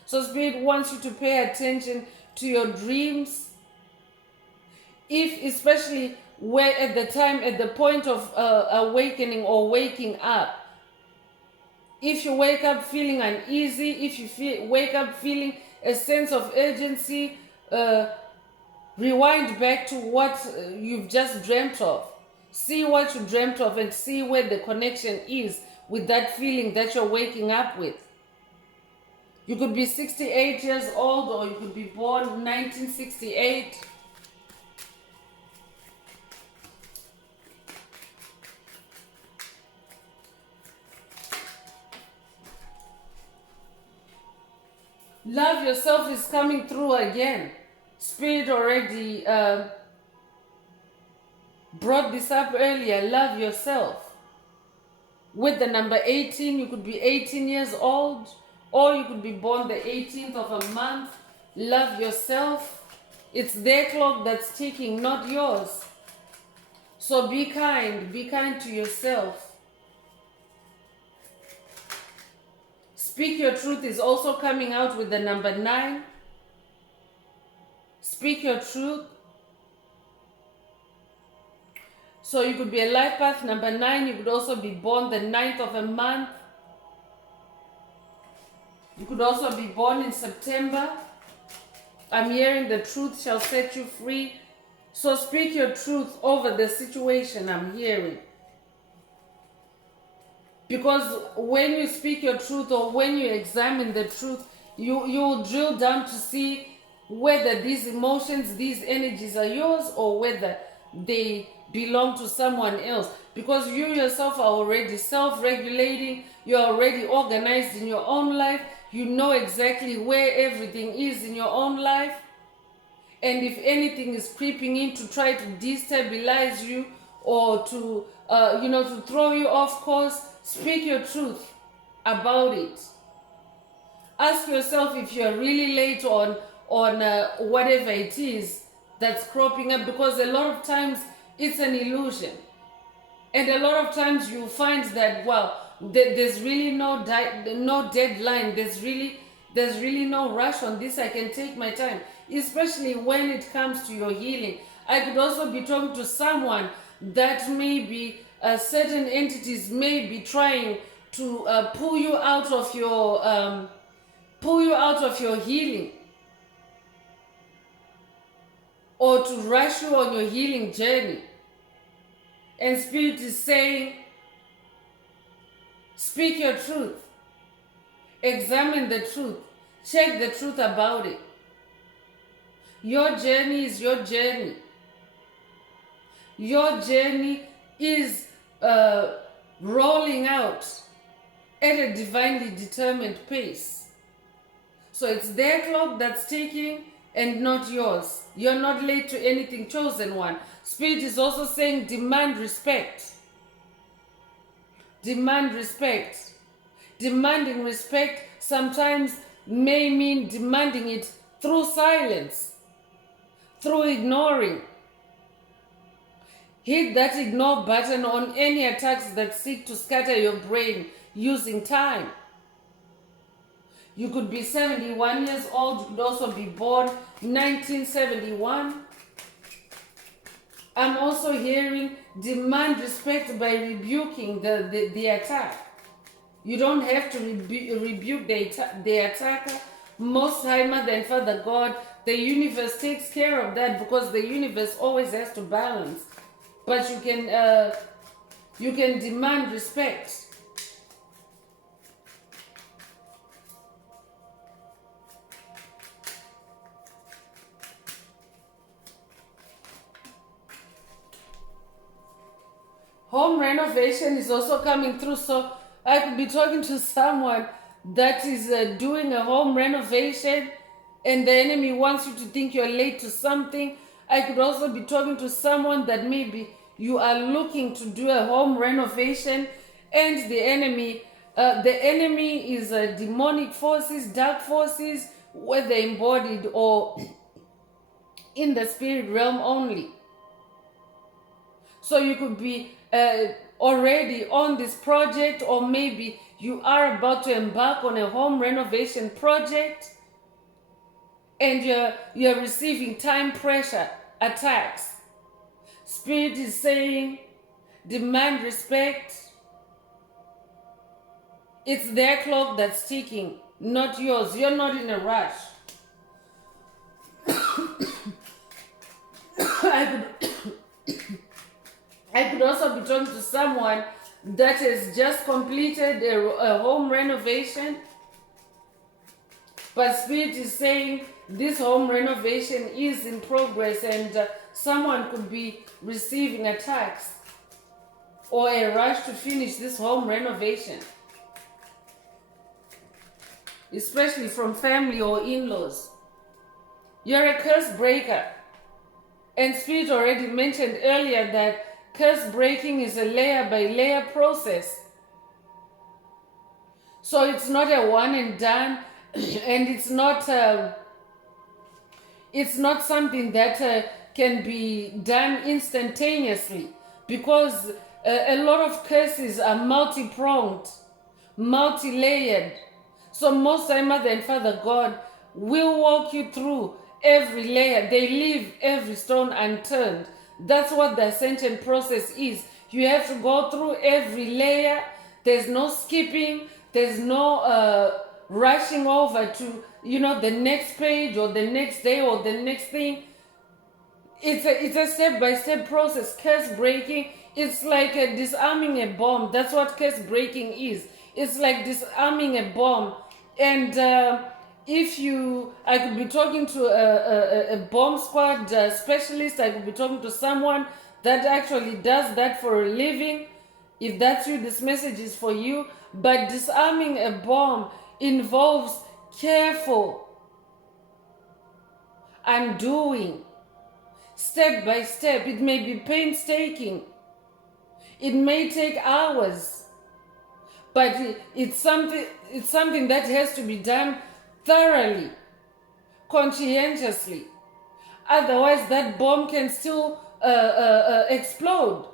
So Spirit wants you to pay attention to your dreams. If especially where at the point of awakening or waking up, if you wake up feeling uneasy, if you wake up feeling a sense of urgency, rewind back to what you've just dreamt of. See what you dreamt of and see where the connection is with that feeling that you're waking up with. You could be 68 years old, or you could be born 1968. Love yourself is coming through again. Spirit already brought this up earlier. Love yourself. With the number 18, you could be 18 years old, or you could be born the 18th of a month. Love yourself. It's their clock that's ticking, not yours. So be kind to yourself. Speak your truth is also coming out with the number 9. Speak your truth. So you could be a life path number 9. You could also be born the 9th of a month. You could also be born in September. I'm hearing the truth shall set you free. So speak your truth over the situation I'm hearing. Because when you speak your truth, or when you examine the truth, you will drill down to see whether these emotions, these energies are yours, or whether they belong to someone else. Because you yourself are already self-regulating, you're already organized in your own life, you know exactly where everything is in your own life. And if anything is creeping in to try to destabilize you, or to throw you off course, speak your truth about it. Ask yourself if you're really late on whatever it is that's cropping up, because a lot of times it's an illusion. And a lot of times you find that, well, there's really no deadline. There's really no rush on this. I can take my time, especially when it comes to your healing. I could also be talking to someone that maybe certain entities may be trying to pull you out of your healing, or to rush you on your healing journey. And Spirit is saying, speak your truth. Examine the truth. Check the truth about it. Your journey is your journey. Your journey is rolling out at a divinely determined pace. So it's their clock that's ticking and not yours. You're not late to anything, chosen one. Spirit is also saying demand respect. Demand respect. Demanding respect sometimes may mean demanding it through silence, through ignoring. Hit that ignore button on any attacks that seek to scatter your brain using time. You could be 71 years old. You could also be born 1971. I'm also hearing demand respect by rebuking the attack. You don't have to rebuke the attacker. Most High Mother and Father God, the universe takes care of that, because the universe always has to balance. But you can demand respect. Home renovation is also coming through. So I could be talking to someone that is doing a home renovation, and the enemy wants you to think you're late to something. I could also be talking to someone that maybe you are looking to do a home renovation, and the enemy is demonic forces, dark forces, whether embodied or in the spirit realm only. So you could be already on this project, or maybe you are about to embark on a home renovation project, and you're receiving time pressure attacks. Spirit is saying demand respect. It's their clock that's ticking, not yours. You're not in a rush. I could also be talking to someone that has just completed a home renovation, but Spirit is saying this home renovation is in progress, and someone could be receiving attacks or a rush to finish this home renovation, especially from family or in-laws. You're a curse breaker, and Spirit already mentioned earlier that curse breaking is a layer by layer process. So it's not a one and done, and it's not something that can be done instantaneously, because a lot of curses are multi-pronged, multi-layered. So Most High Mother and Father God will walk you through every layer. They leave every stone unturned. That's what the ascension process is. You have to go through every layer. There's no skipping. There's no rushing over to, the next page or the next day or the next thing. It's a step-by-step process. Curse breaking, it's like disarming a bomb. That's what curse breaking is. It's like disarming a bomb. And I could be talking to a bomb squad specialist. I could be talking to someone that actually does that for a living. If that's you, this message is for you. But disarming a bomb involves careful undoing, step by step. It may be painstaking. It may take hours. But it's something that has to be done thoroughly, conscientiously. Otherwise, that bomb can still explode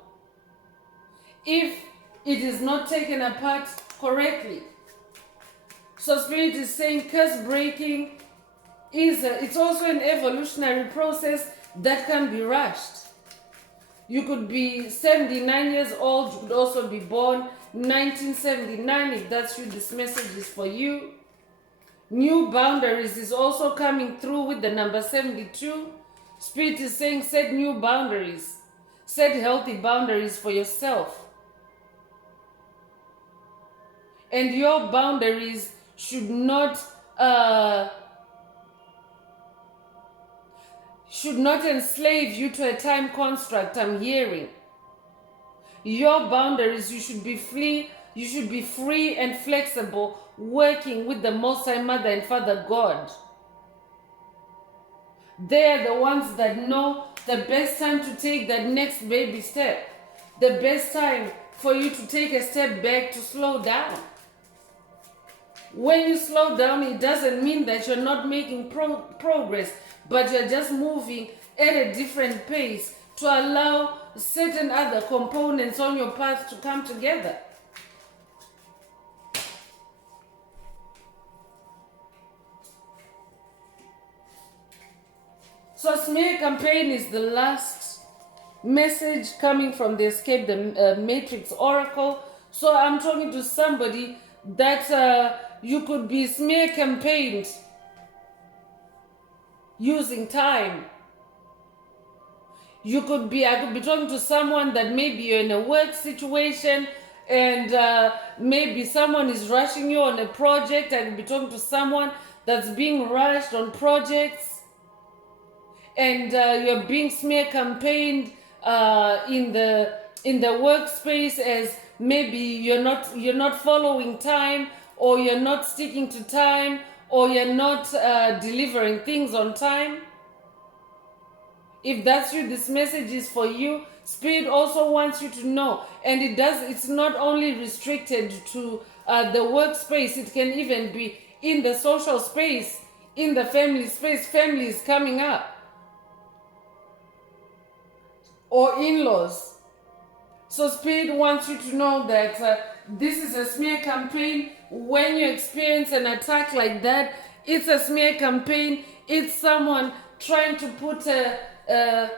if it is not taken apart correctly. So Spirit is saying curse breaking it's also an evolutionary process that can be rushed. You could be 79 years old, you could also be born 1979 if that's you, this message is for you. New boundaries is also coming through with the number 72. Spirit is saying set new boundaries. Set healthy boundaries for yourself. And your boundaries should not enslave you to a time construct, I'm hearing. Your boundaries, you should be free and flexible, working with the Most High Mother and Father God. They're the ones that know the best time to take that next baby step. The best time for you to take a step back, to slow down. When you slow down, it doesn't mean that you're not making progress, but you're just moving at a different pace to allow certain other components on your path to come together. So smear campaign is the last message coming from the Escape the Matrix Oracle. So I'm talking to somebody that you could be smear campaigned using time. I could be talking to someone that maybe you're in a work situation and maybe someone is rushing you on a project. I could be talking to someone that's being rushed on projects and you're being smear campaigned in the workspace as maybe you're not following time, or you're not sticking to time, or you're not delivering things on time. If that's you, this message is for you. Spirit also wants you to know, and it's not only restricted to the workspace. It can even be in the social space, in the family space. Family is coming up, or in-laws. So Spirit wants you to know that this is a smear campaign. When you experience an attack like that, it's a smear campaign. It's someone trying to put a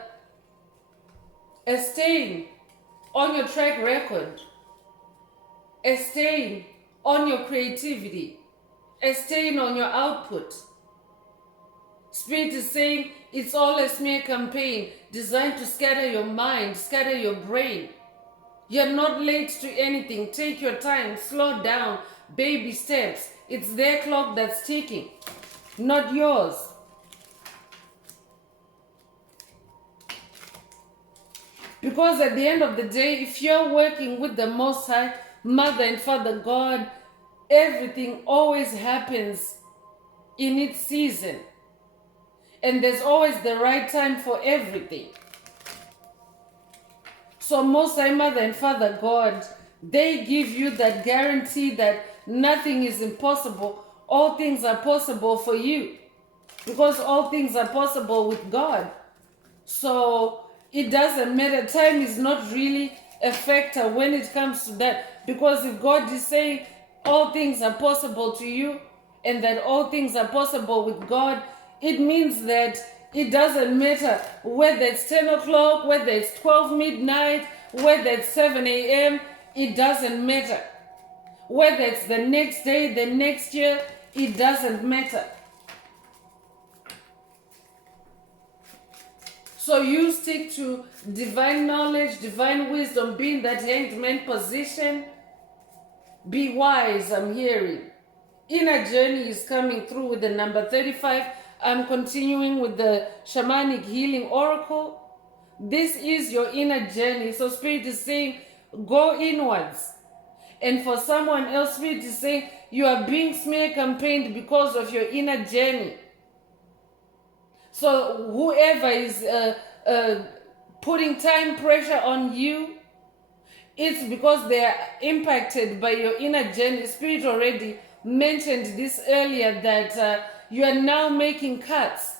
stain on your track record, a stain on your creativity, a stain on your output. Spirit is saying it's all a smear campaign designed to scatter your mind, scatter your brain. You're not late to anything. Take your time, slow down, baby steps. It's their clock that's ticking, not yours. Because at the end of the day, if you're working with the Most High, Mother and Father God, everything always happens in its season. And there's always the right time for everything. So Most High Mother and Father God, they give you that guarantee that nothing is impossible. All things are possible for you. Because all things are possible with God. So it doesn't matter. Time is not really a factor when it comes to that. Because if God is saying all things are possible to you, and that all things are possible with God, it means that it doesn't matter whether it's 10 o'clock, whether it's 12 midnight, whether it's 7 a.m., it doesn't matter. Whether it's the next day, the next year, it doesn't matter. So you stick to divine knowledge, divine wisdom, be in that hanged man position. Be wise, I'm hearing. Inner journey is coming through with the number 35. I'm continuing with the shamanic healing oracle. This is your inner journey. So Spirit is saying, go inwards. And for someone else, Spirit is saying, you are being smear campaigned because of your inner journey. So whoever is putting time pressure on you, it's because they are impacted by your inner journey. Spirit already mentioned this earlier, that you are now making cuts.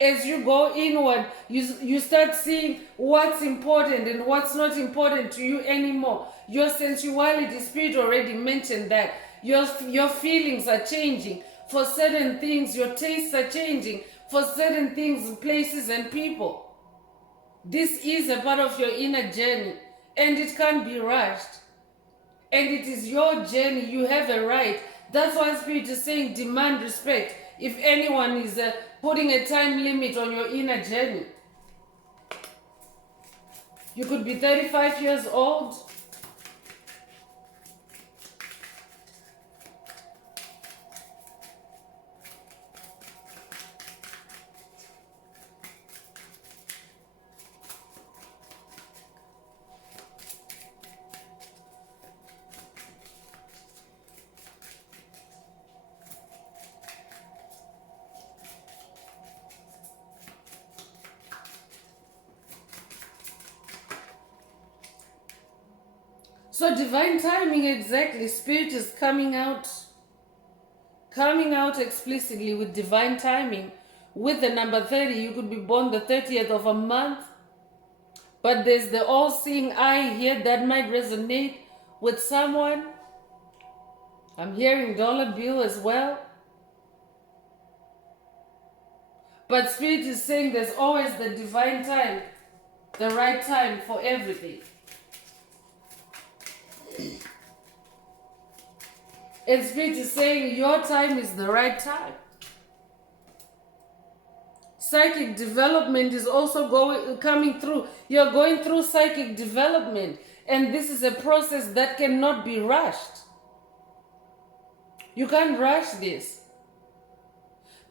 As you go inward, you start seeing what's important and what's not important to you anymore. Your sensuality, Spirit already mentioned that. Your feelings are changing. For certain things, your tastes are changing. For certain things, places, and people. This is a part of your inner journey, and it can't be rushed. And it is your journey. You have a right. That's why Spirit is saying demand respect. If anyone is putting a time limit on your inner journey, you could be 35 years old. So divine timing, exactly. Spirit is coming out explicitly with divine timing. With the number 30, you could be born the 30th of a month. But there's the all-seeing eye here that might resonate with someone. I'm hearing dollar bill as well. But Spirit is saying there's always the divine time, the right time for everything. And Spirit is saying your time is the right time. Psychic development is also coming through. You're going through psychic development, and this is a process that cannot be rushed. You can't rush this.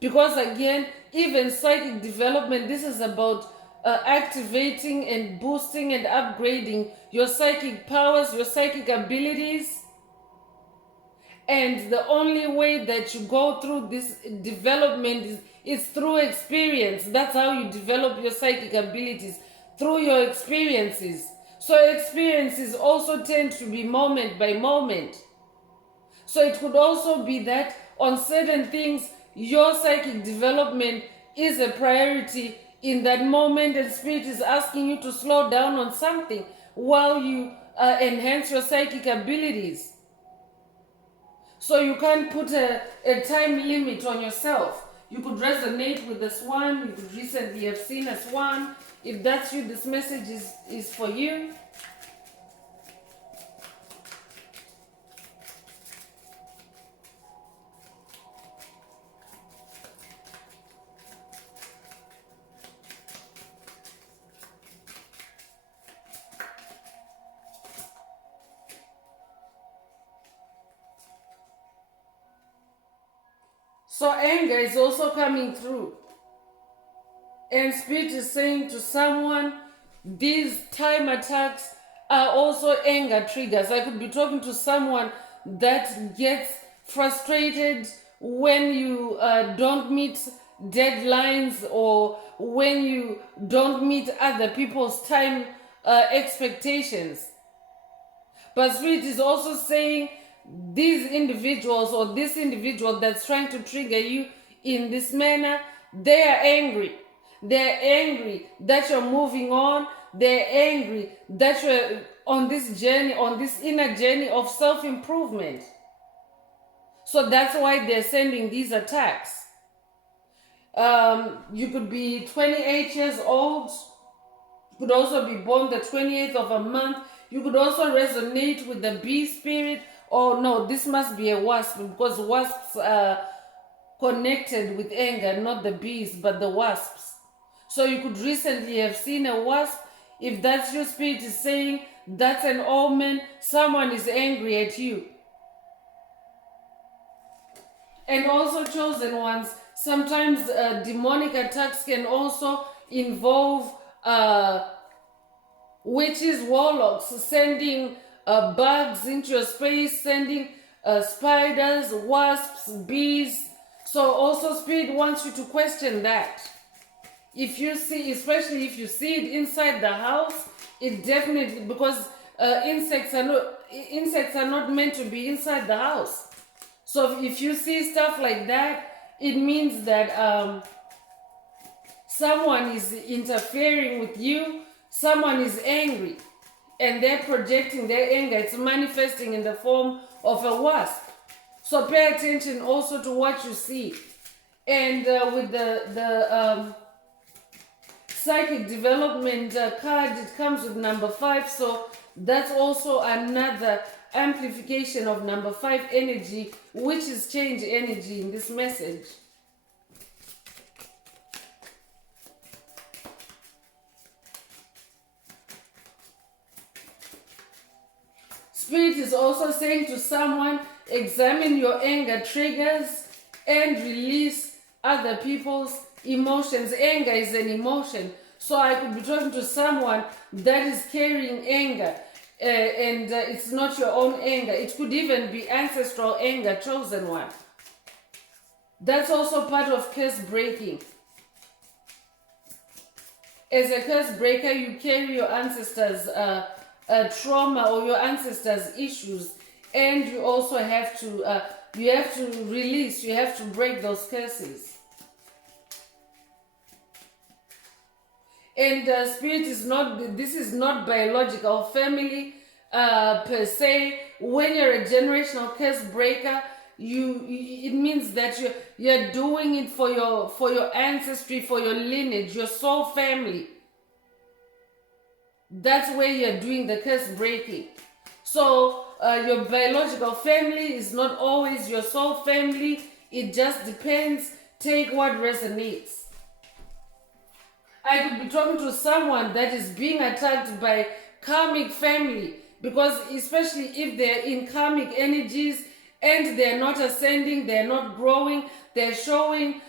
Because again, even psychic development, this is about activating and boosting and upgrading your psychic powers, your psychic abilities. And the only way that you go through this development is through experience. That's how you develop your psychic abilities, through your experiences. So experiences also tend to be moment by moment. So it could also be that on certain things, your psychic development is a priority in that moment, and Spirit is asking you to slow down on something while you enhance your psychic abilities. So you can't put a time limit on yourself. You could resonate with the swan. You could recently have seen a swan. If that's you, this message is for you. So anger is also coming through. And Spirit is saying to someone, these time attacks are also anger triggers. I could be talking to someone that gets frustrated when you don't meet deadlines, or when you don't meet other people's time expectations. But Spirit is also saying these individuals, or this individual that's trying to trigger you in this manner, they are angry. They're angry that you're moving on. They're angry that you're on this journey, on this inner journey of self-improvement. So that's why they're sending these attacks. You could be 28 years old. You could also be born the 28th of a month. You could also resonate with the bee spirit. Oh no, this must be a wasp, because wasps are connected with anger, not the bees, but the wasps. So you could recently have seen a wasp. If that's your Spirit is saying, that's an omen. Someone is angry at you. And also chosen ones. Sometimes demonic attacks can also involve witches, warlocks, sending bugs into your space, sending spiders, wasps, bees. So also Spirit wants you to question that. If you see, especially if you see it inside the house, It definitely, because insects are not meant to be inside the house. So if you see stuff like that, it means that someone is interfering with you, someone is angry, and they're projecting their anger. It's manifesting in the form of a wasp. So pay attention also to what you see. And with the psychic development card, it comes with number 5. So that's also another amplification of number 5 energy, which is change energy in this message. Spirit is also saying to someone, examine your anger triggers and release other people's emotions. Anger is an emotion. So I could be talking to someone that is carrying anger, and it's not your own anger. It could even be ancestral anger, chosen one. That's also part of curse breaking. As a curse breaker, you carry your ancestors' trauma or your ancestors' issues, and you also have to release, you have to break those curses. And Spirit is not, this is not biological family per se. When you're a generational curse breaker, it means that you're doing it for your ancestry, for your lineage, your soul family. That's where you're doing the curse breaking. So your biological family is not always your soul family. It just depends. Take what resonates. I could be talking to someone that is being attacked by karmic family, because especially if they're in karmic energies and they're not ascending, they're not growing, they're showing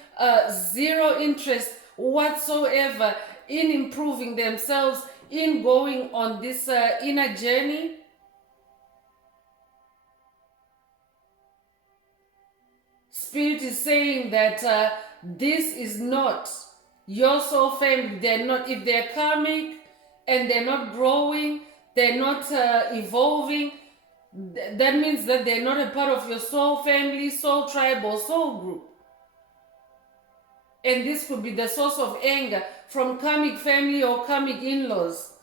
zero interest whatsoever in improving themselves, in going on this inner journey. Spirit is saying that this is not your soul family. They're not, if they're karmic and they're not growing, they're not evolving, that means that they're not a part of your soul family, soul tribe, or soul group. And this could be the source of anger from karmic family or karmic in-laws.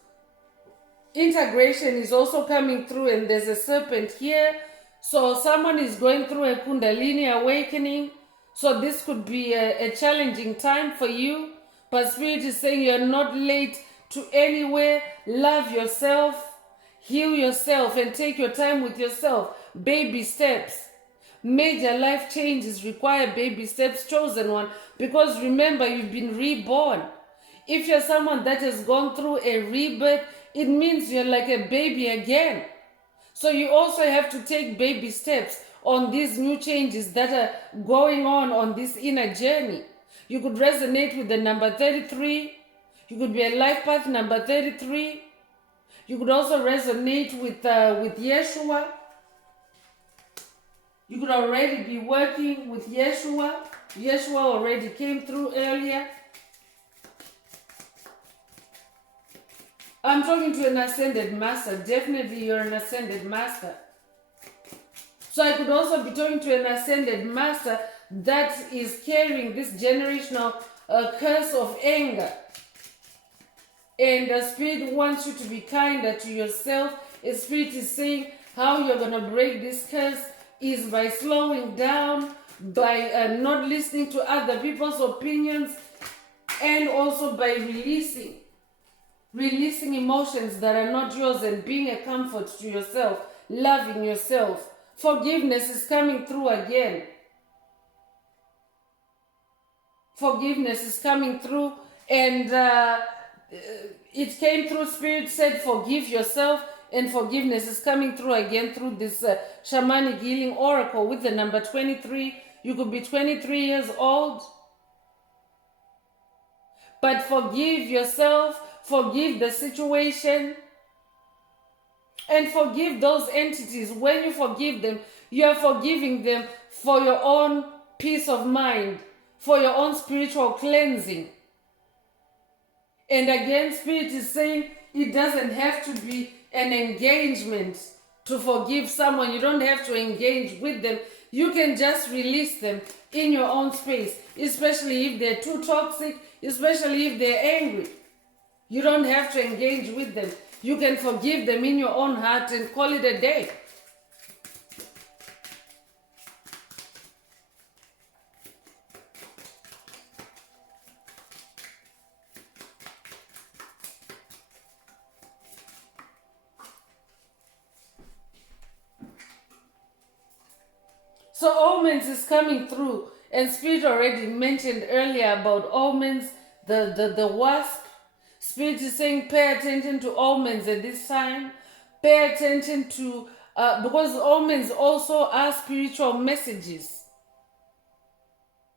Integration is also coming through, and there's a serpent here. So someone is going through a Kundalini awakening. So this could be a challenging time for you. But Spirit is saying you're not late to anywhere. Love yourself, heal yourself, and take your time with yourself. Baby steps. Major life changes require baby steps, chosen one. Because remember, you've been reborn. If you're someone that has gone through a rebirth, it means you're like a baby again. So you also have to take baby steps on these new changes that are going on this inner journey. You could resonate with the number 33. You could be a life path number 33. You could also resonate with Yeshua. You could already be working with Yeshua. Yeshua already came through earlier. I'm talking to an ascended master. Definitely you're an ascended master. So I could also be talking to an ascended master that is carrying this generational curse of anger. And the Spirit wants you to be kinder to yourself. The Spirit is saying how you're going to break this curse is by slowing down, by not listening to other people's opinions, and also by releasing emotions that are not yours and being a comfort to yourself, loving yourself. Forgiveness is coming through again. Forgiveness is coming through, and it came through. Spirit said forgive yourself, and forgiveness is coming through again through this shamanic healing oracle with the number 23. You could be 23 years old, but forgive yourself, forgive the situation, and forgive those entities. When you forgive them, you are forgiving them for your own peace of mind, for your own spiritual cleansing. And again, Spirit is saying, It doesn't have to be an engagement to forgive someone. You don't have to engage with them. You can just release them in your own space, especially if they're too toxic, especially if they're angry. You don't have to engage with them. You can forgive them in your own heart and call it a day. So omens is coming through, and Spirit already mentioned earlier about omens, the wasp. Spirit is saying pay attention to omens at this time. Pay attention to, because omens also are spiritual messages.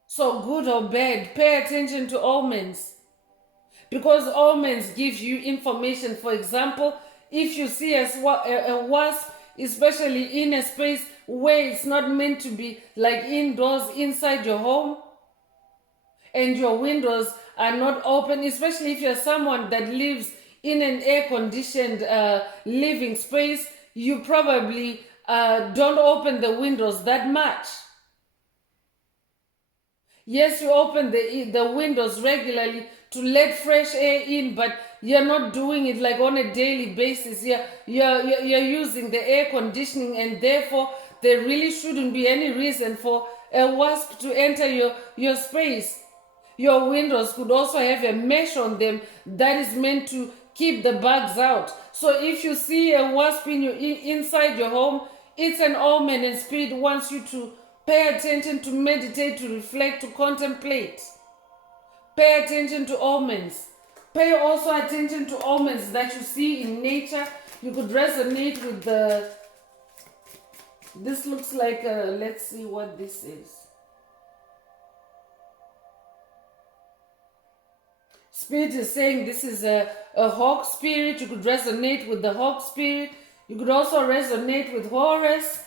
So good or bad, pay attention to omens. Because omens give you information. For example, if you see a wasp, especially in a space where it's not meant to be, like indoors inside your home, and your windows are not open, especially if you're someone that lives in an air-conditioned living space, you probably don't open the windows that much. Yes, you open the windows regularly to let fresh air in, but you're not doing it like on a daily basis. You're using the air conditioning, and therefore there really shouldn't be any reason for a wasp to enter your space. Your windows could also have a mesh on them that is meant to keep the bugs out. So if you see a wasp inside your home, it's an omen, and Spirit wants you to pay attention, to meditate, to reflect, to contemplate. Pay attention to omens. Pay also attention to omens that you see in nature. You could resonate with this looks like let's see what this is. Spirit is saying this is a hawk spirit. You could resonate with the hawk spirit. You could also resonate with Horus.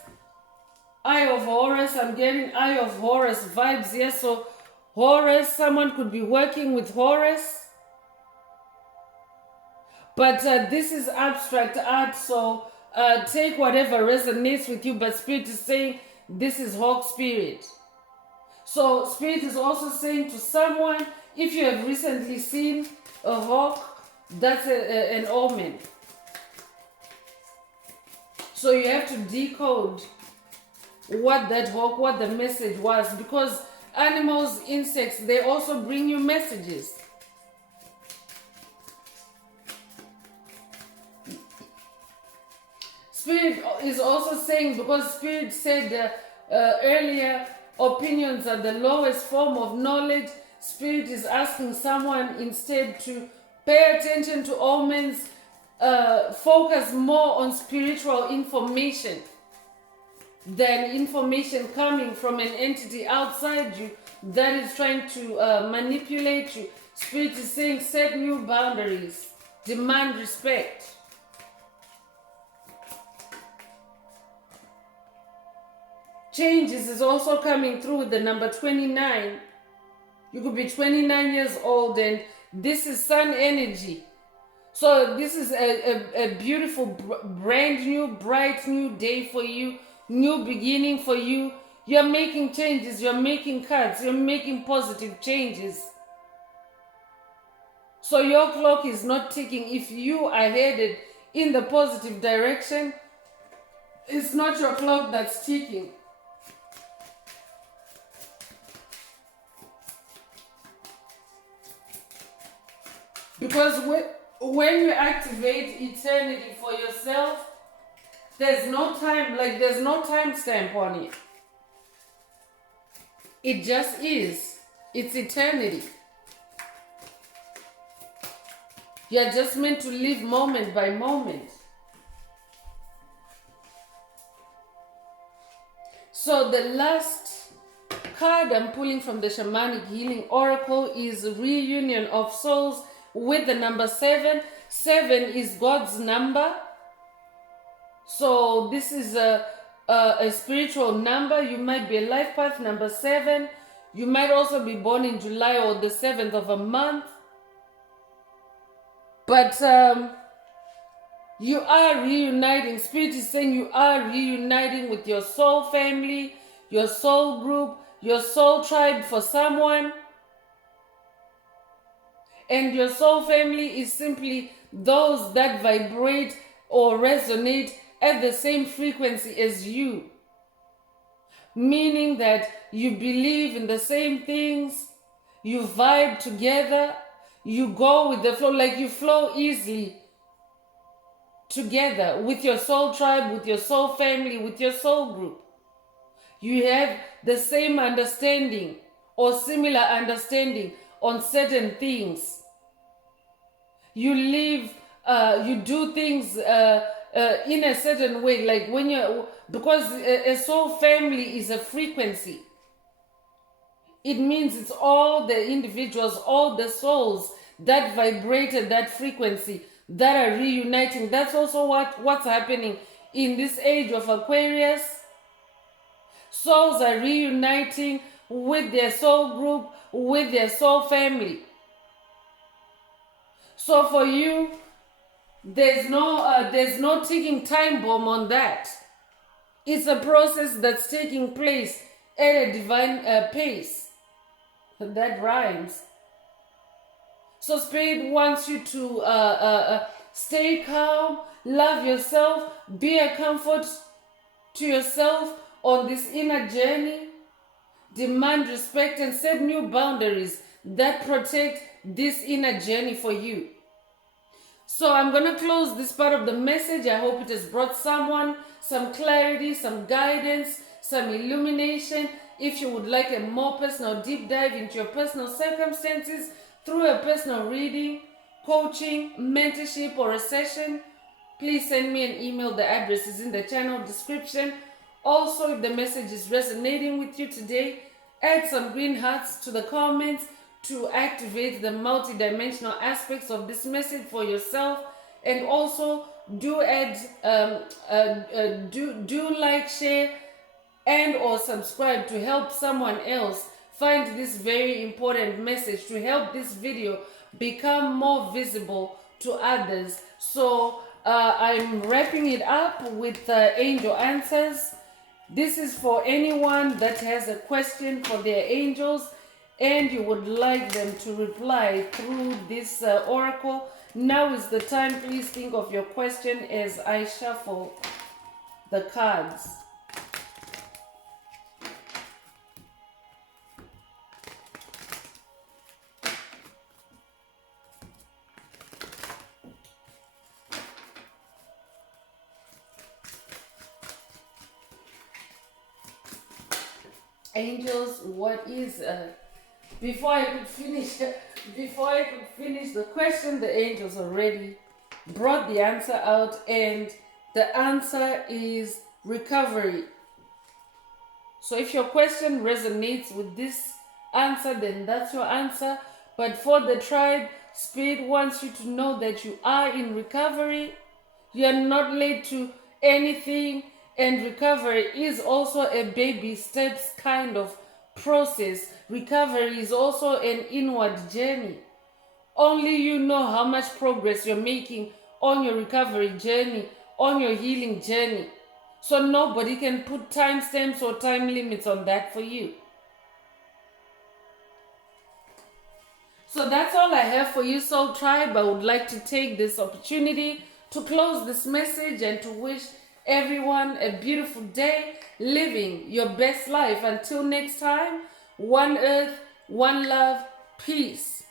Eye of Horus. I'm getting Eye of Horus vibes here. So Horus, someone could be working with Horus. But this is abstract art, so take whatever resonates with you. But Spirit is saying this is hawk spirit. So Spirit is also saying to someone, if you have recently seen a hawk, that's an omen. So you have to decode what that hawk, what the message was, because animals, insects, they also bring you messages. Spirit is also saying, because Spirit said earlier, opinions are the lowest form of knowledge. Spirit is asking someone instead to pay attention to omens, focus more on spiritual information than information coming from an entity outside you that is trying to manipulate you. Spirit is saying set new boundaries, demand respect. Changes is also coming through with the number 29. You could be 29 years old, and this is sun energy. So this is a beautiful, brand new, bright new day for you, new beginning for you. You're making changes, you're making cuts, you're making positive changes. So your clock is not ticking. If you are headed in the positive direction, it's not your clock that's ticking. Because when you activate eternity for yourself, there's no time, like there's no time stamp on it. It just is. It's eternity. You're just meant to live moment by moment. So the last card I'm pulling from the Shamanic Healing Oracle is Reunion of Souls with the number 7. 7 is God's number. So this is a spiritual number. You might be a life path number 7. You might also be born in July or the 7th of a month. But You are reuniting. Spirit is saying you are reuniting with your soul family, your soul group, your soul tribe for someone. And your soul family is simply those that vibrate or resonate at the same frequency as you. Meaning that you believe in the same things, you vibe together, you go with the flow, like you flow easily together with your soul tribe, with your soul family, with your soul group. You have the same understanding or similar understanding on certain things. You live, you do things in a certain way, like when you're, because a soul family is a frequency. It means it's all the individuals, all the souls that vibrated that frequency that are reuniting. That's also what's happening in this age of Aquarius. Souls are reuniting with their soul group, with their soul family. So for you, there's no ticking time bomb on that. It's a process that's taking place at a divine pace. That rhymes. So Spirit wants you to stay calm, love yourself, be a comfort to yourself on this inner journey. Demand respect and set new boundaries that protect this inner journey for you. So I'm going to close this part of the message. I hope it has brought someone some clarity, some guidance, some illumination. If you would like a more personal deep dive into your personal circumstances through a personal reading, coaching, mentorship, or a session, please send me an email. The address is in the channel description. Also, if the message is resonating with you today, add some green hearts to the comments to activate the multidimensional aspects of this message for yourself. And also do add, do like, share, and or subscribe to help someone else find this very important message, to help this video become more visible to others. So I'm wrapping it up with angel answers. This is for anyone that has a question for their angels and you would like them to reply through this oracle. Now is the time. Please think of your question as I shuffle the cards. Angels, what is before I could finish the question, the angels already brought the answer out, and the answer is recovery. So if your question resonates with this answer, then that's your answer. But for the tribe, Spirit wants you to know that you are in recovery. You are not late to anything. And recovery is also a baby steps kind of process. Recovery is also an inward journey. Only you know how much progress you're making on your recovery journey, on your healing journey. So nobody can put timestamps or time limits on that for you. So that's all I have for you, Soul Tribe. I would like to take this opportunity to close this message and to wish everyone a beautiful day, living your best life. Until next time, one earth, one love, peace.